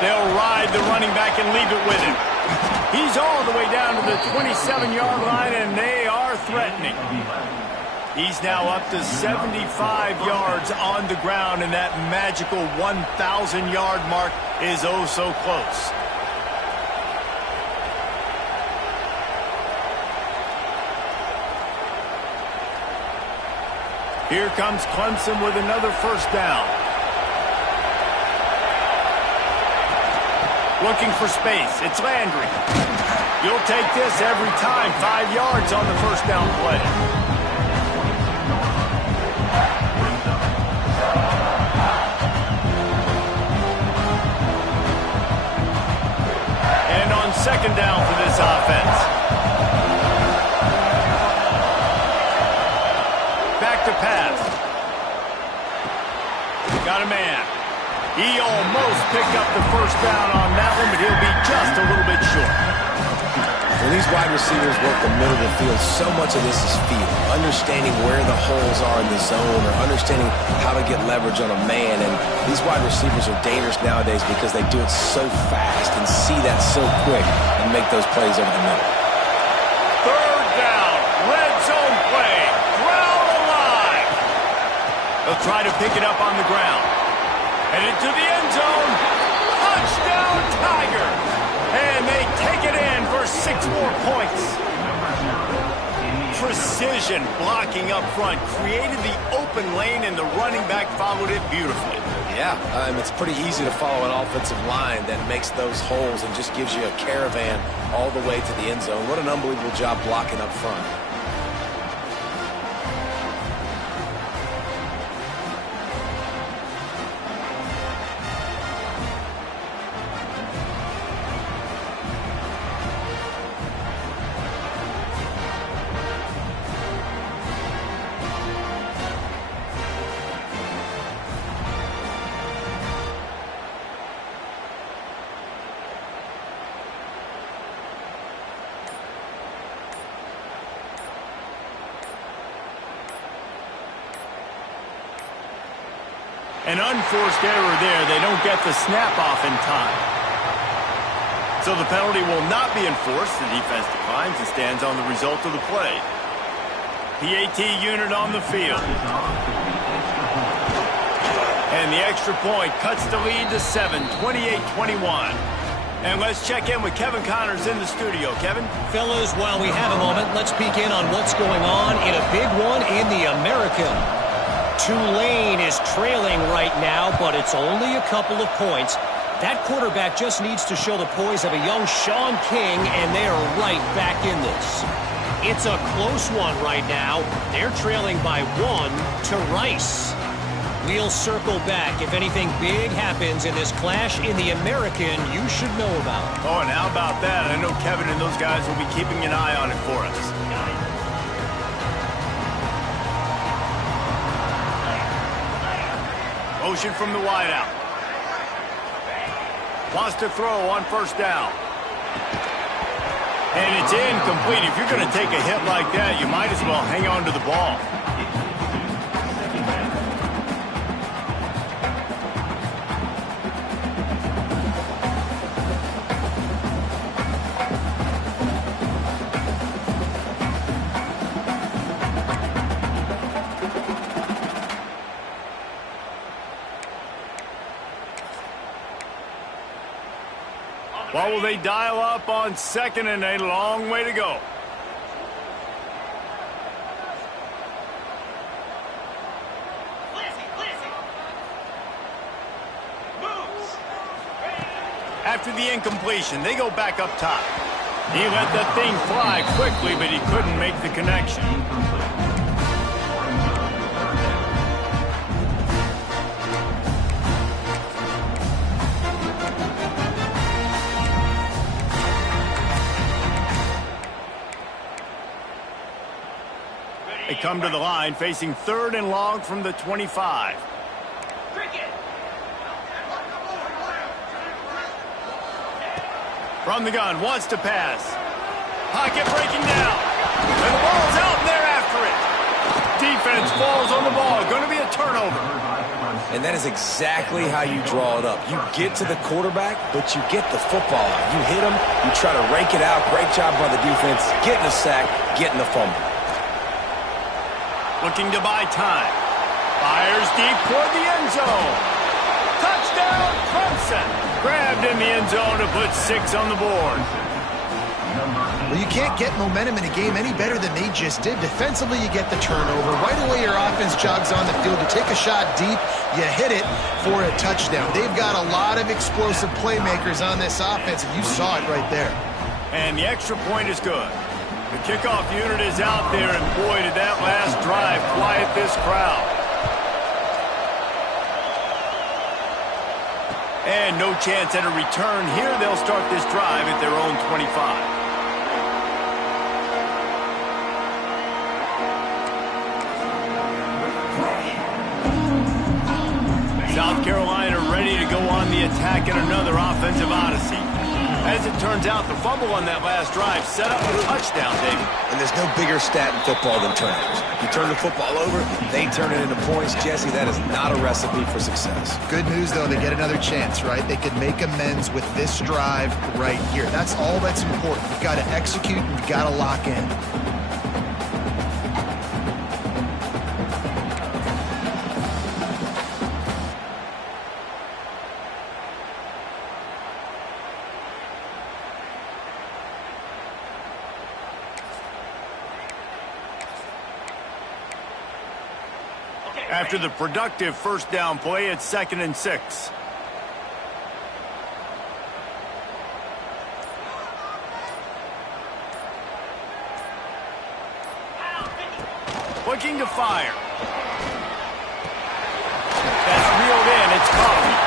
They'll ride the running back and leave it with him. He's all the way down to the 27-yard line, and they are threatening. He's now up to 75 yards on the ground, and that magical 1,000-yard mark is oh so close. Here comes Clemson with another first down. Looking for space. It's Landry. You'll take this every time. 5 yards on the first down play. And on second down for this offense. Back to pass. Got a man. He almost picked up the first down on that one, but he'll be just a little bit short. When these wide receivers work the middle of the field, so much of this is feel. Understanding where the holes are in the zone, or understanding how to get leverage on a man. And these wide receivers are dangerous nowadays because they do it so fast and see that so quick and make those plays over the middle. Third down, red zone play, ground alive. They'll try to pick it up on the ground. And into the end zone. Touchdown, Tigers. And they take it in for 6 more points. Precision blocking up front. Created the open lane, and the running back followed it beautifully. Yeah, it's pretty easy to follow an offensive line that makes those holes and just gives you a caravan all the way to the end zone. What an unbelievable job blocking up front. An unforced error there. They don't get the snap off in time. So the penalty will not be enforced. The defense declines and stands on the result of the play. PAT unit on the field. And the extra point cuts the lead to 7, 28-21. And let's check in with Kevin Connors in the studio. Kevin? Fellas, while we have a moment, let's peek in on what's going on in a big one in the American. Tulane is trailing right now, but it's only a couple of points. That quarterback just needs to show the poise of a young Sean King, and they are right back in this. It's a close one right now. They're trailing by 1 to Rice. We'll circle back. If anything big happens in this clash in the American, you should know about. Oh, and how about that? I know Kevin and those guys will be keeping an eye on it for us. Motion from the wideout. Wants to throw on first down. And it's incomplete. If you're going to take a hit like that, you might as well hang on to the ball. What will they dial up on second and a long way to go? After the incompletion, they go back up top. He let that thing fly quickly, but he couldn't make the connection. They come to the line facing third and long from the 25. From the gun, wants to pass. Pocket breaking down. And the ball's out and they're after it. Defense falls on the ball. Going to be a turnover. And that is exactly how you draw it up. You get to the quarterback, but you get the football out. You hit him, you try to rake it out. Great job by the defense. Getting a sack, getting the fumble. Looking to buy time. Fires deep toward the end zone. Touchdown, Clemson. Grabbed in the end zone to put 6 on the board. Well, you can't get momentum in a game any better than they just did. Defensively, you get the turnover. Right away, your offense jogs on the field. You take a shot deep, you hit it for a touchdown. They've got a lot of explosive playmakers on this offense, and you saw it right there. And the extra point is good. The kickoff unit is out there, and boy, did that last drive quiet this crowd. And no chance at a return here. They'll start this drive at their own 25. South Carolina ready to go on the attack in another offensive odyssey. As it turns out, the fumble on that last drive set up a touchdown, David. And there's no bigger stat in football than turnovers. You turn the football over, they turn it into points. Jesse, that is not a recipe for success. Good news, though, they get another chance, right? They could make amends with this drive right here. That's all that's important. You've got to execute and you've got to lock in. After the productive first down play, it's 2nd and 6. Looking to fire. That's reeled in. It's Coffee.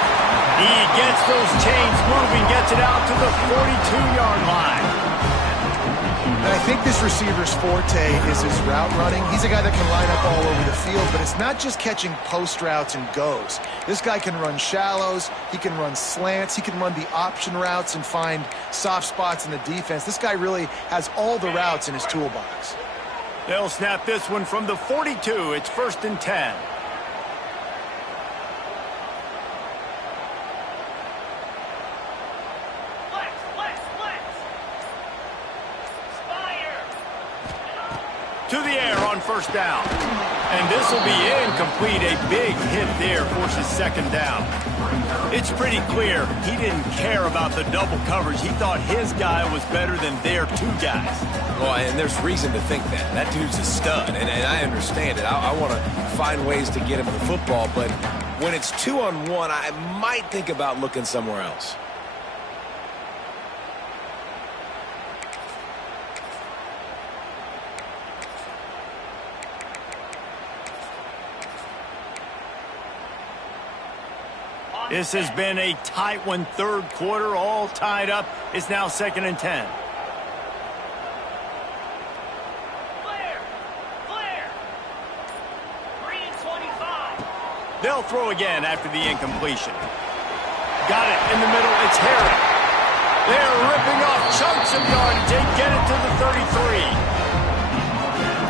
He gets those chains moving, gets it out to the 42-yard line. And I think this receiver's forte is his route running. He's a guy that can line up all over the field, but it's not just catching post routes and goes. This guy can run shallows, he can run slants, he can run the option routes and find soft spots in the defense. This guy really has all the routes in his toolbox. They'll snap this one from the 42. It's 1st and 10. To the air on first down. And this will be incomplete. A big hit there forces second down. It's pretty clear he didn't care about the double coverage. He thought his guy was better than their two guys. Well, and there's reason to think that. That dude's a stud, and I understand it. I want to find ways to get him the football, but when it's 2-on-1, I might think about looking somewhere else. This has been a tight one, third quarter, all tied up. It's now 2nd and 10. Clear. 3:25. They'll throw again after the incompletion. Got it in the middle. It's Harry. They're ripping off chunks of yardage. They get it to the 33.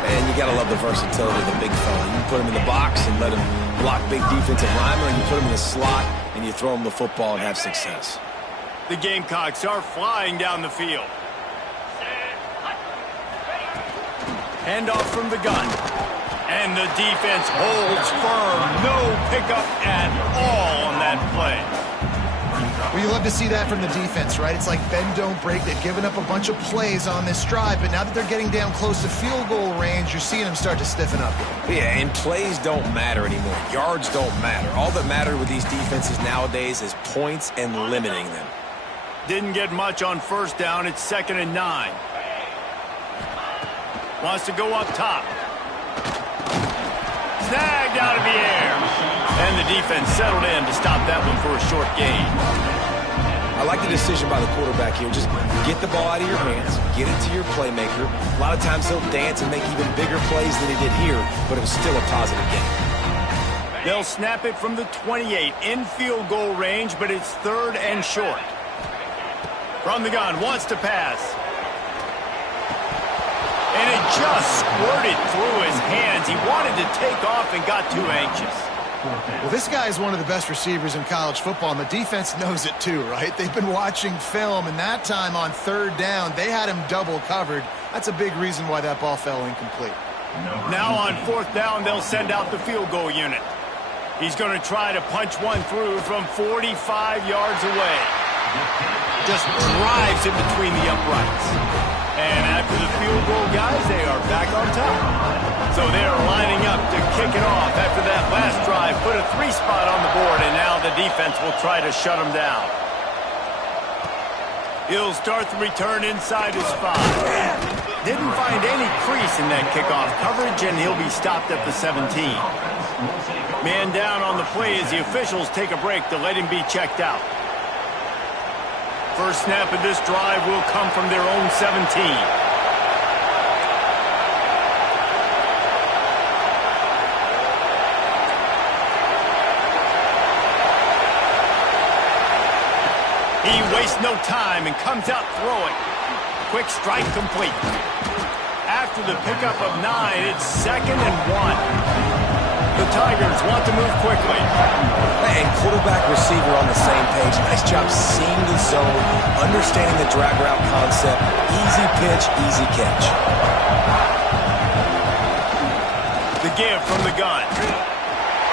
And you got to love the versatility of the big fella. You put him in the box and let him block big defensive linemen, and you put him in the slot and you throw him the football and have success. The Gamecocks are flying down the field. Handoff from the gun. And the defense holds firm. No pickup at all on that play. Well, you love to see that from the defense, right? It's like bend, don't break. They've given up a bunch of plays on this drive, but now that they're getting down close to field goal range, you're seeing them start to stiffen up. Yeah, and plays don't matter anymore. Yards don't matter. All that matters with these defenses nowadays is points and limiting them. Didn't get much on first down. It's 2nd and 9. Wants to go up top. Snagged out of the air. And the defense settled in to stop that one for a short gain. I like the decision by the quarterback here. Just get the ball out of your hands, get it to your playmaker. A lot of times he'll dance and make even bigger plays than he did here, but it was still a positive game. They'll snap it from the 28 in field goal range, but it's 3rd and short. From the gun, wants to pass. And it just squirted through his hands. He wanted to take off and got too anxious. Well, this guy is one of the best receivers in college football, and the defense knows it too, right? They've been watching film, and that time on 3rd down, they had him double covered. That's a big reason why that ball fell incomplete. Now on 4th down, they'll send out the field goal unit. He's going to try to punch one through from 45 yards away. Just drives in between the uprights. And after the field goal, guys, they are back on top. So they're lining up to kick it off after that last drive. Put a 3 spot on the board, and now the defense will try to shut them down. He'll start the return inside his 5. Didn't find any crease in that kickoff coverage, and he'll be stopped at the 17. Man down on the play as the officials take a break to let him be checked out. First snap of this drive will come from their own 17. He wastes no time and comes out throwing. Quick strike complete. After the pickup of 9, it's 2nd and 1. The Tigers want to move quickly. And quarterback receiver on the same page. Nice job seeing the zone, understanding the drag route concept. Easy pitch, easy catch. The give from the gun.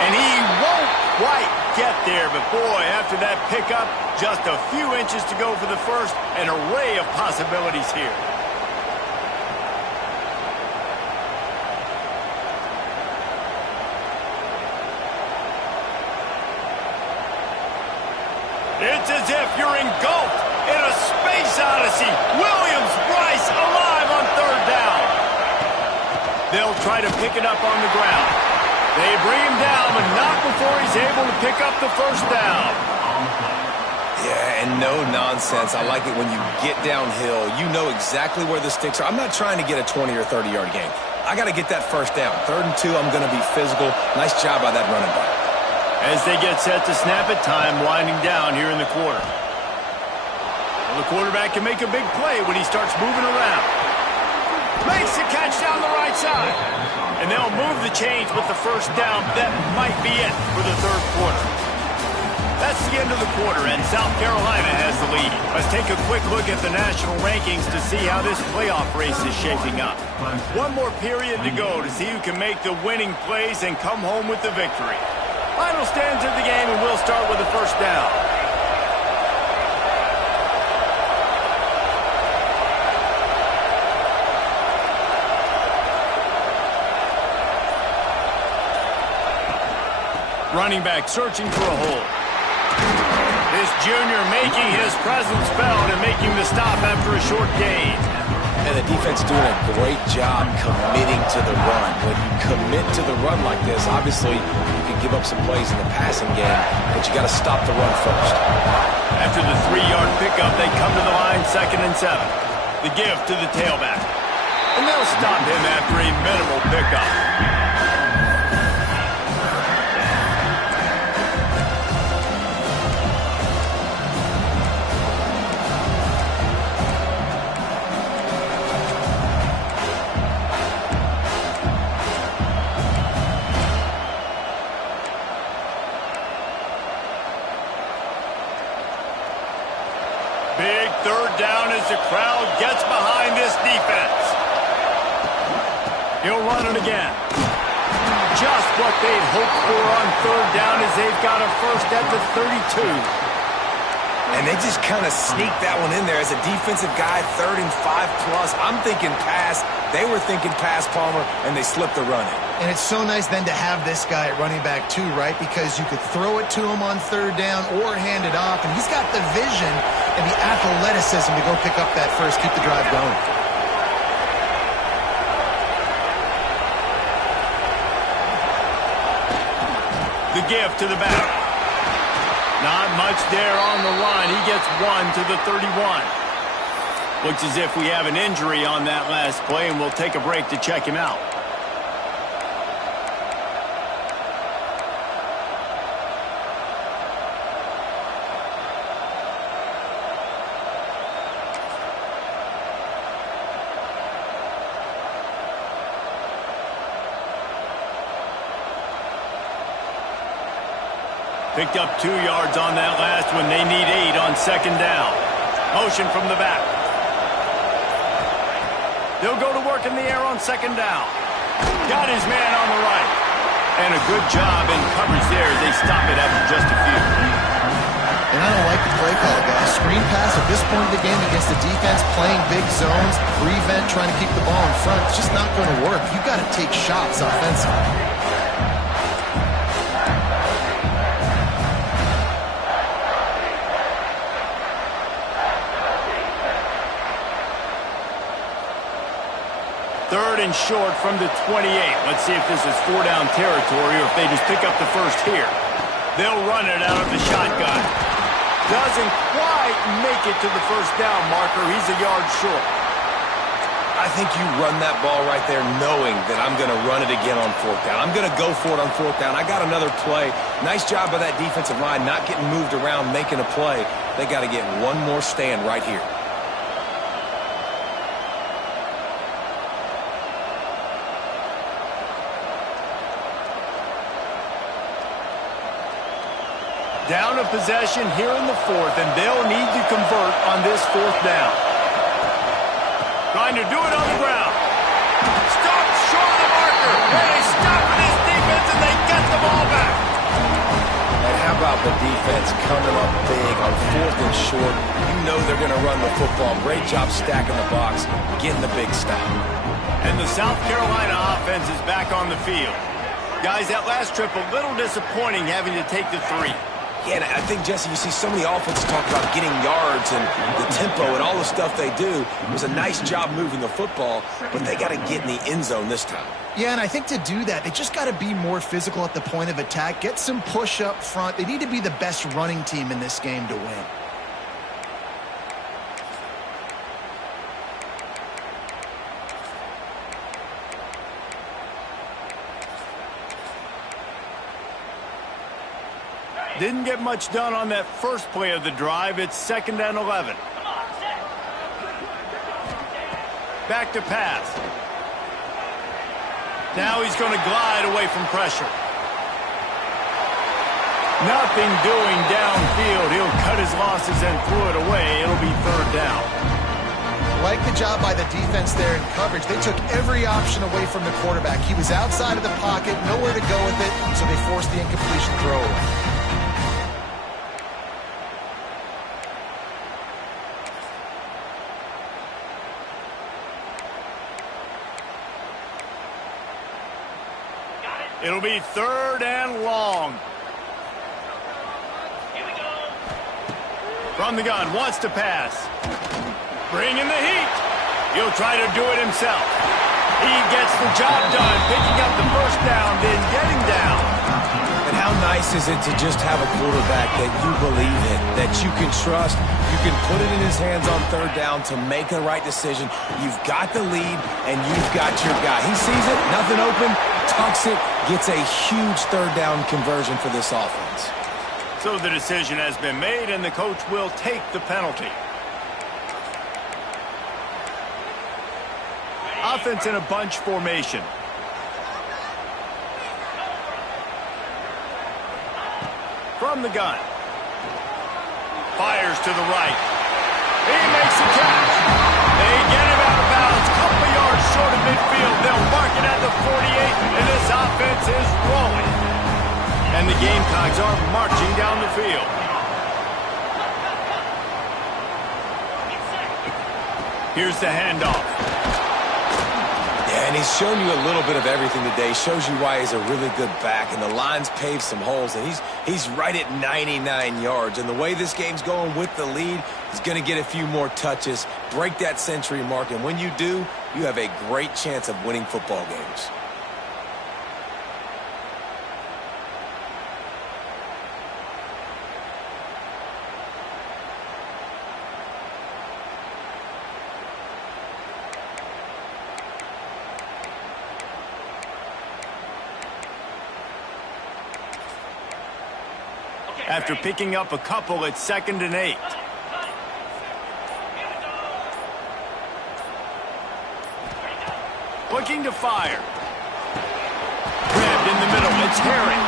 And he won't quite get there, but boy, after that pickup, just a few inches to go for the first. An array of possibilities here. It's as if you're engulfed in a space odyssey. Williams-Brice alive on 3rd down. They'll try to pick it up on the ground. They bring him down, but not before he's able to pick up the first down. Yeah, and no nonsense. I like it when you get downhill. You know exactly where the sticks are. I'm not trying to get a 20 or 30-yard gain. I got to get that first down. 3rd and 2, I'm going to be physical. Nice job by that running back. As they get set to snap it, time winding down here in the quarter. Well, the quarterback can make a big play when he starts moving around. Makes the catch down the right side. And they'll move the chains with the first down. That might be it for the 3rd quarter. That's almost the end of the quarter, and South Carolina has the lead. Let's take a quick look at the national rankings to see how this playoff race is shaping up. One more period to go to see who can make the winning plays and come home with the victory. Final stands of the game, and we'll start with the first down. Running back searching for a hole. This junior making his presence felt and making the stop after a short gain. And the defense doing a great job committing to the run. When you commit to the run like this, obviously you can give up some plays in the passing game, but you got to stop the run first. After the 3-yard pickup, they come to the line 2nd and 7. The give to the tailback. And they'll stop him after a minimal pickup. Big 3rd down as the crowd gets behind this defense. He'll run it again. Just what they'd hoped for on 3rd down as they've got a first at the 32. And they just kind of sneaked that one in there as a defensive guy, 3rd and 5+. I'm thinking pass. They were thinking pass, Palmer, and they slipped the run in. And it's so nice then to have this guy at running back too, right? Because you could throw it to him on 3rd down or hand it off, and he's got the vision and the athleticism to go pick up that first, keep the drive going. The give to the back. Not much there on the run. He gets 1 to the 31. Looks as if we have an injury on that last play, and we'll take a break to check him out. Picked up 2 yards on that last one. They need 8 on 2nd down. Motion from the back. They'll go to work in the air on 2nd down. Got his man on the right. And a good job in coverage there as they stop it after just a few. And I don't like the play call, guys. Screen pass at this point of the game against the defense, playing big zones, prevent, trying to keep the ball in front. It's just not going to work. You've got to take shots offensively. Third and short from the 28. Let's see if this is 4-down territory or if they just pick up the first here. They'll run it out of the shotgun. Doesn't quite make it to the first down marker. He's a yard short. I think you run that ball right there knowing that I'm going to run it again on 4th down. I'm going to go for it on 4th down. I got another play. Nice job by that defensive line not getting moved around, making a play. They got to get one more stand right here. Down a possession here in the 4th, and they'll need to convert on this 4th down. Trying to do it on the ground. Stopped short of the marker. And they stop in this defense, and they get the ball back. And how about the defense coming up big on 4th and short? You know they're going to run the football. Great job stacking the box, getting the big stop. And the South Carolina offense is back on the field. Guys, that last trip a little disappointing having to take the 3. Yeah, and I think, Jesse, you see so many offenses talk about getting yards and the tempo and all the stuff they do. It was a nice job moving the football, but they got to get in the end zone this time. Yeah, and I think to do that, they just got to be more physical at the point of attack, get some push up front. They need to be the best running team in this game to win. Didn't get much done on that first play of the drive. It's 2nd and 11. Back to pass. Now he's going to glide away from pressure. Nothing doing downfield. his losses and threw it away. It'll be third down. Like the job by the defense there in coverage. They took every option away from the quarterback. He was outside of the pocket, nowhere to go with it, so they forced the incompletion throw away. It'll be third and long. From the gun, wants to pass. Bringing the heat. He'll try to do it himself. He gets the job done, picking up the first down, then getting down. And how nice is it to just have a quarterback that you believe in, that you can trust, you can put it in his hands on third down to make the right decision. You've got the lead, and you've got your guy. He sees it, nothing open, tucks it, gets a huge third down conversion for this offense. So the decision has been made, and the coach will take the penalty. Offense in a bunch formation. From the gun. Fires to the right. He makes the catch. They get him out of bounds. Couple yards short of midfield. They'll mark it at the 48, and this offense is rolling. And the Gamecocks are marching down the field. Here's the handoff. Yeah, and he's shown you a little bit of everything today. Shows you why he's a really good back, and the line's paved some holes, and he's right at 99 yards. And the way this game's going with the lead, he's going to get a few more touches, break that century mark, and when you do, you have a great chance of winning football games. After picking up a couple, it's 2nd and 8. Looking to fire. Grabbed in the middle. It's Herring.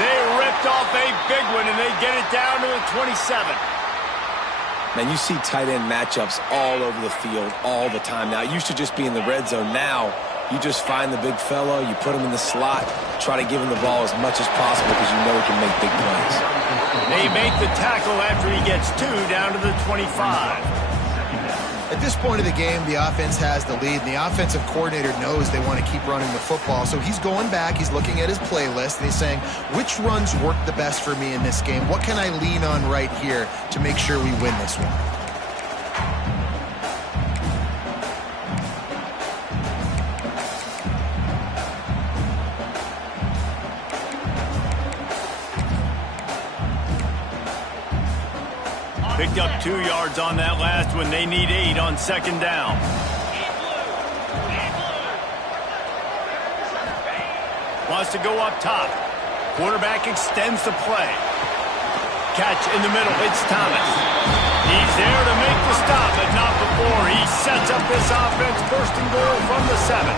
They ripped off a big one, and they get it down to the 27. Man, you see tight end matchups all over the field all the time. Now, it used to just be in the red zone. Now, you just find the big fellow, you put him in the slot, try to give him the ball as much as possible because you know he can make big plays. They make the tackle after he gets 2 down to the 25. At this point of the game, the offense has the lead, and the offensive coordinator knows they want to keep running the football. So he's going back, he's looking at his playlist, and he's saying, which runs work the best for me in this game? What can I lean on right here to make sure we win this one? Picked up 2 yards on that last one. They need 8 on 2nd down. Wants to go up top. Quarterback extends the play. Catch in the middle. It's Thomas. He's there to make the stop, but not before. He sets up this offense 1st and goal from the 7.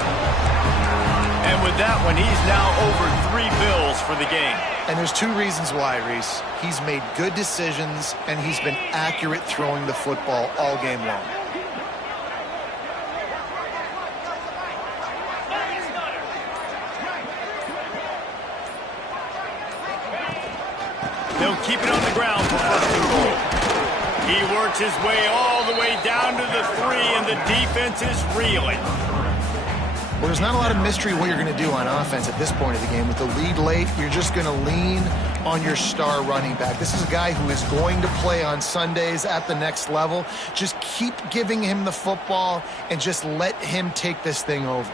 And with that one, he's now over 3 bills for the game. And there's 2 reasons why, Reese. He's made good decisions, and he's been accurate throwing the football all game long. They'll keep it on the ground for 1st and goal. He works his way all the way down to the 3, and the defense is reeling. Well, there's not a lot of mystery what you're going to do on offense at this point of the game. With the lead late, you're just going to lean on your star running back. This is a guy who is going to play on Sundays at the next level. Just keep giving him the football and just let him take this thing over.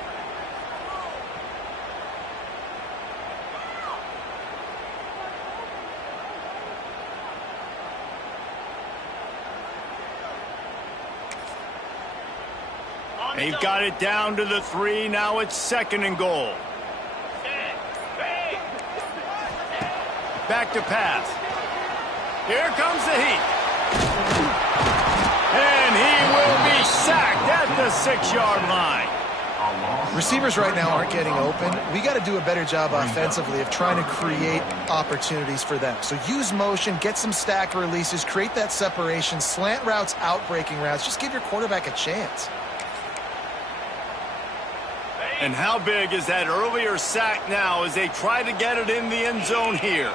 They've got it down to the 3. Now it's 2nd and goal. Back to pass. Here comes the heat. And he will be sacked at the 6-yard line. Receivers right now aren't getting open. We got to do a better job offensively of trying to create opportunities for them. So use motion, get some stack releases, create that separation, slant routes, out-breaking routes. Just give your quarterback a chance. And how big is that earlier sack now as they try to get it in the end zone here?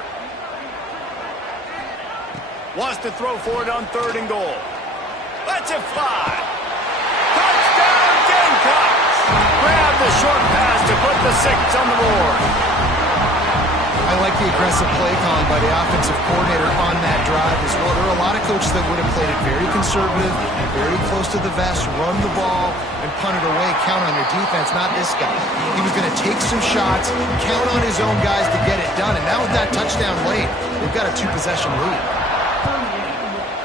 Wants to throw for it on 3rd and goal. Lets it fly. Touchdown Gamecocks! Grab the short pass to put the 6 on the board. I like the aggressive play calling by the offensive coordinator on that drive as well. There are a lot of coaches that would have played it very conservative, very close to the vest, run the ball, and punt it away, count on your defense, not this guy. He was going to take some shots, count on his own guys to get it done, and now with that touchdown late, they've got a 2-possession lead.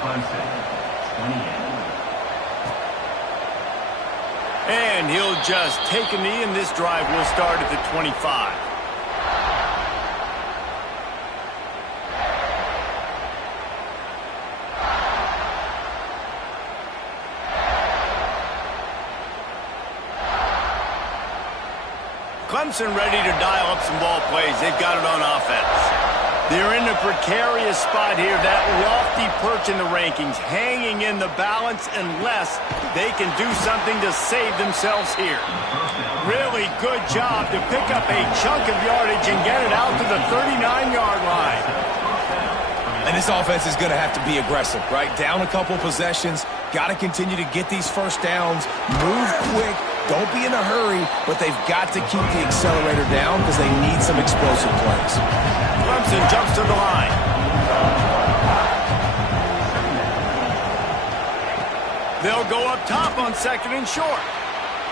Clemson, 28. And he'll just take a knee, and this drive will start at the 25. Clemson ready to dial up some ball plays. They've got it on offense. They're in a precarious spot here, that lofty perch in the rankings, hanging in the balance unless they can do something to save themselves here. Really good job to pick up a chunk of yardage and get it out to the 39-yard line. And this offense is going to have to be aggressive, right? Down a couple possessions, got to continue to get these first downs, move quick, don't be in a hurry, but they've got to keep the accelerator down because they need some explosive plays. Clemson jumps to the line. They'll go up top on 2nd and short.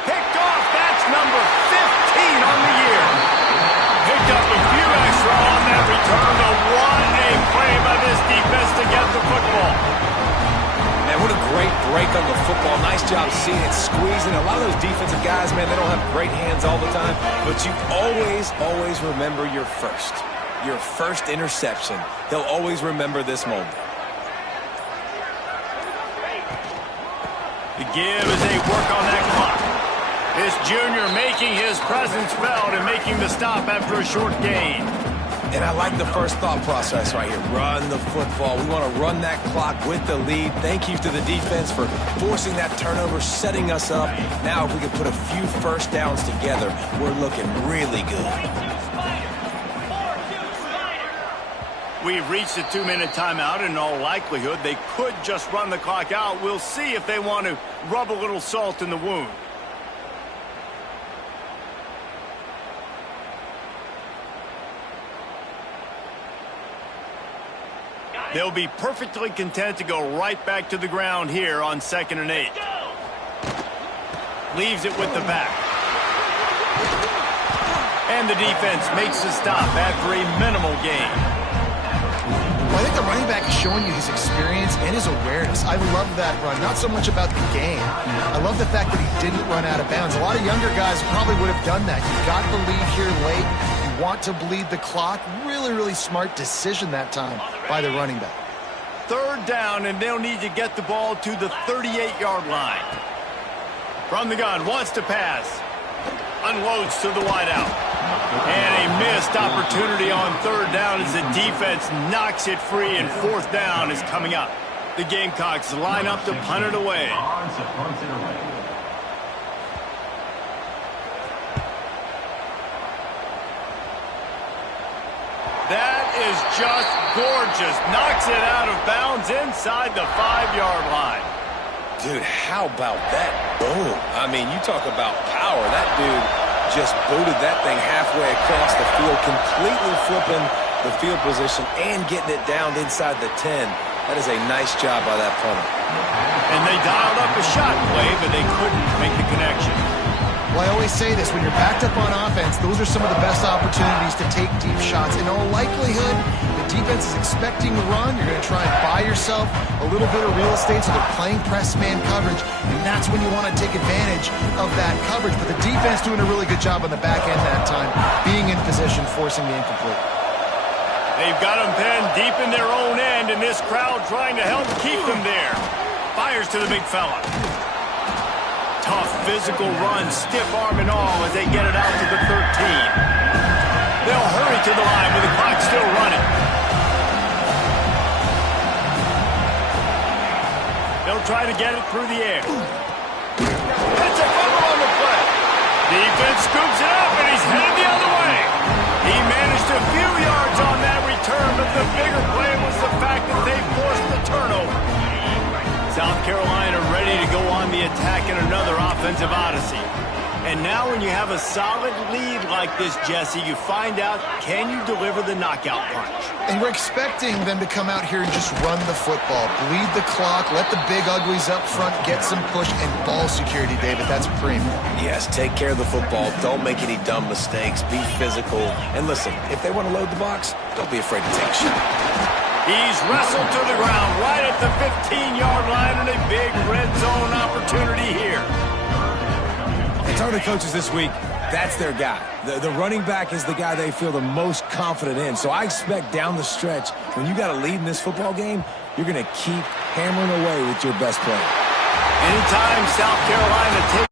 Picked off, that's number 15 on the year. Picked up a few extra on that return, but what a play by this defense to get the football. Man, what a great break on the football. Nice job seeing it squeezing. A lot of those defensive guys, man, they don't have great hands all the time, but you always remember your first interception. They'll always remember this moment. The give as they work on that clock. This junior making his presence felt and making the stop after a short gain. And I like the first thought process right here. Run the football. We want to run that clock with the lead. Thank you to the defense for forcing that turnover, setting us up. Now if we can put a few first downs together, we're looking really good. We've reached a 2-minute timeout, and in all likelihood, they could just run the clock out. We'll see if they want to rub a little salt in the wound. They'll be perfectly content to go right back to the ground here on 2nd and 8. Leaves it with the back. And the defense makes the stop after a minimal gain. Well, I think the running back is showing you his experience and his awareness. I love that run. Not so much about the game. I love the fact that he didn't run out of bounds. A lot of younger guys probably would have done that. You got the lead here late. You want to bleed the clock. Really smart decision that time by the running back. 3rd down, and they'll need to get the ball to the 38-yard line. From the gun, wants to pass. Unloads to the wideout. And a missed opportunity on 3rd down as the defense knocks it free, and 4th down is coming up. The Gamecocks line up to punt it away. That is just gorgeous. Knocks it out of bounds inside the 5-yard line. Dude, how about that boom? I mean, you talk about power. That dude just booted that thing halfway across the field, completely flipping the field position and getting it down inside the 10. That is a nice job by that punter. And they dialed up a shot play, but they couldn't make the connection. Well, I always say this, when you're backed up on offense, those are some of the best opportunities to take deep shots. In all likelihood, the defense is expecting a run. You're going to try and buy yourself a little bit of real estate, so they're playing press man coverage, and that's when you want to take advantage of that coverage. But the defense doing a really good job on the back end that time, being in position, forcing the incomplete. They've got them pinned deep in their own end, and this crowd trying to help keep them there. Fires to the big fella. Tough physical run, stiff arm and all as they get it out to the 13. They'll hurry to the line with the clock still running. They'll try to get it through the air. It's a fumble on the play. Defense scoops it up, and he's headed the other way. He managed a few yards on that return, but the bigger play was the fact that they forced the turnover. South Carolina ready to go on the attack in another offensive odyssey. And now when you have a solid lead like this, Jesse, you find out, can you deliver the knockout punch? And we're expecting them to come out here and just run the football, bleed the clock, let the big uglies up front get some push and ball security, David. That's premium. Yes, take care of the football. Don't make any dumb mistakes. Be physical. And listen, if they want to load the box, don't be afraid to take a shot. He's wrestled to the ground right at the 15-yard line and a big red zone opportunity here. I told the coaches this week, that's their guy. The running back is the guy they feel the most confident in. So I expect down the stretch, when you got a lead in this football game, you're going to keep hammering away with your best player. Anytime South Carolina takes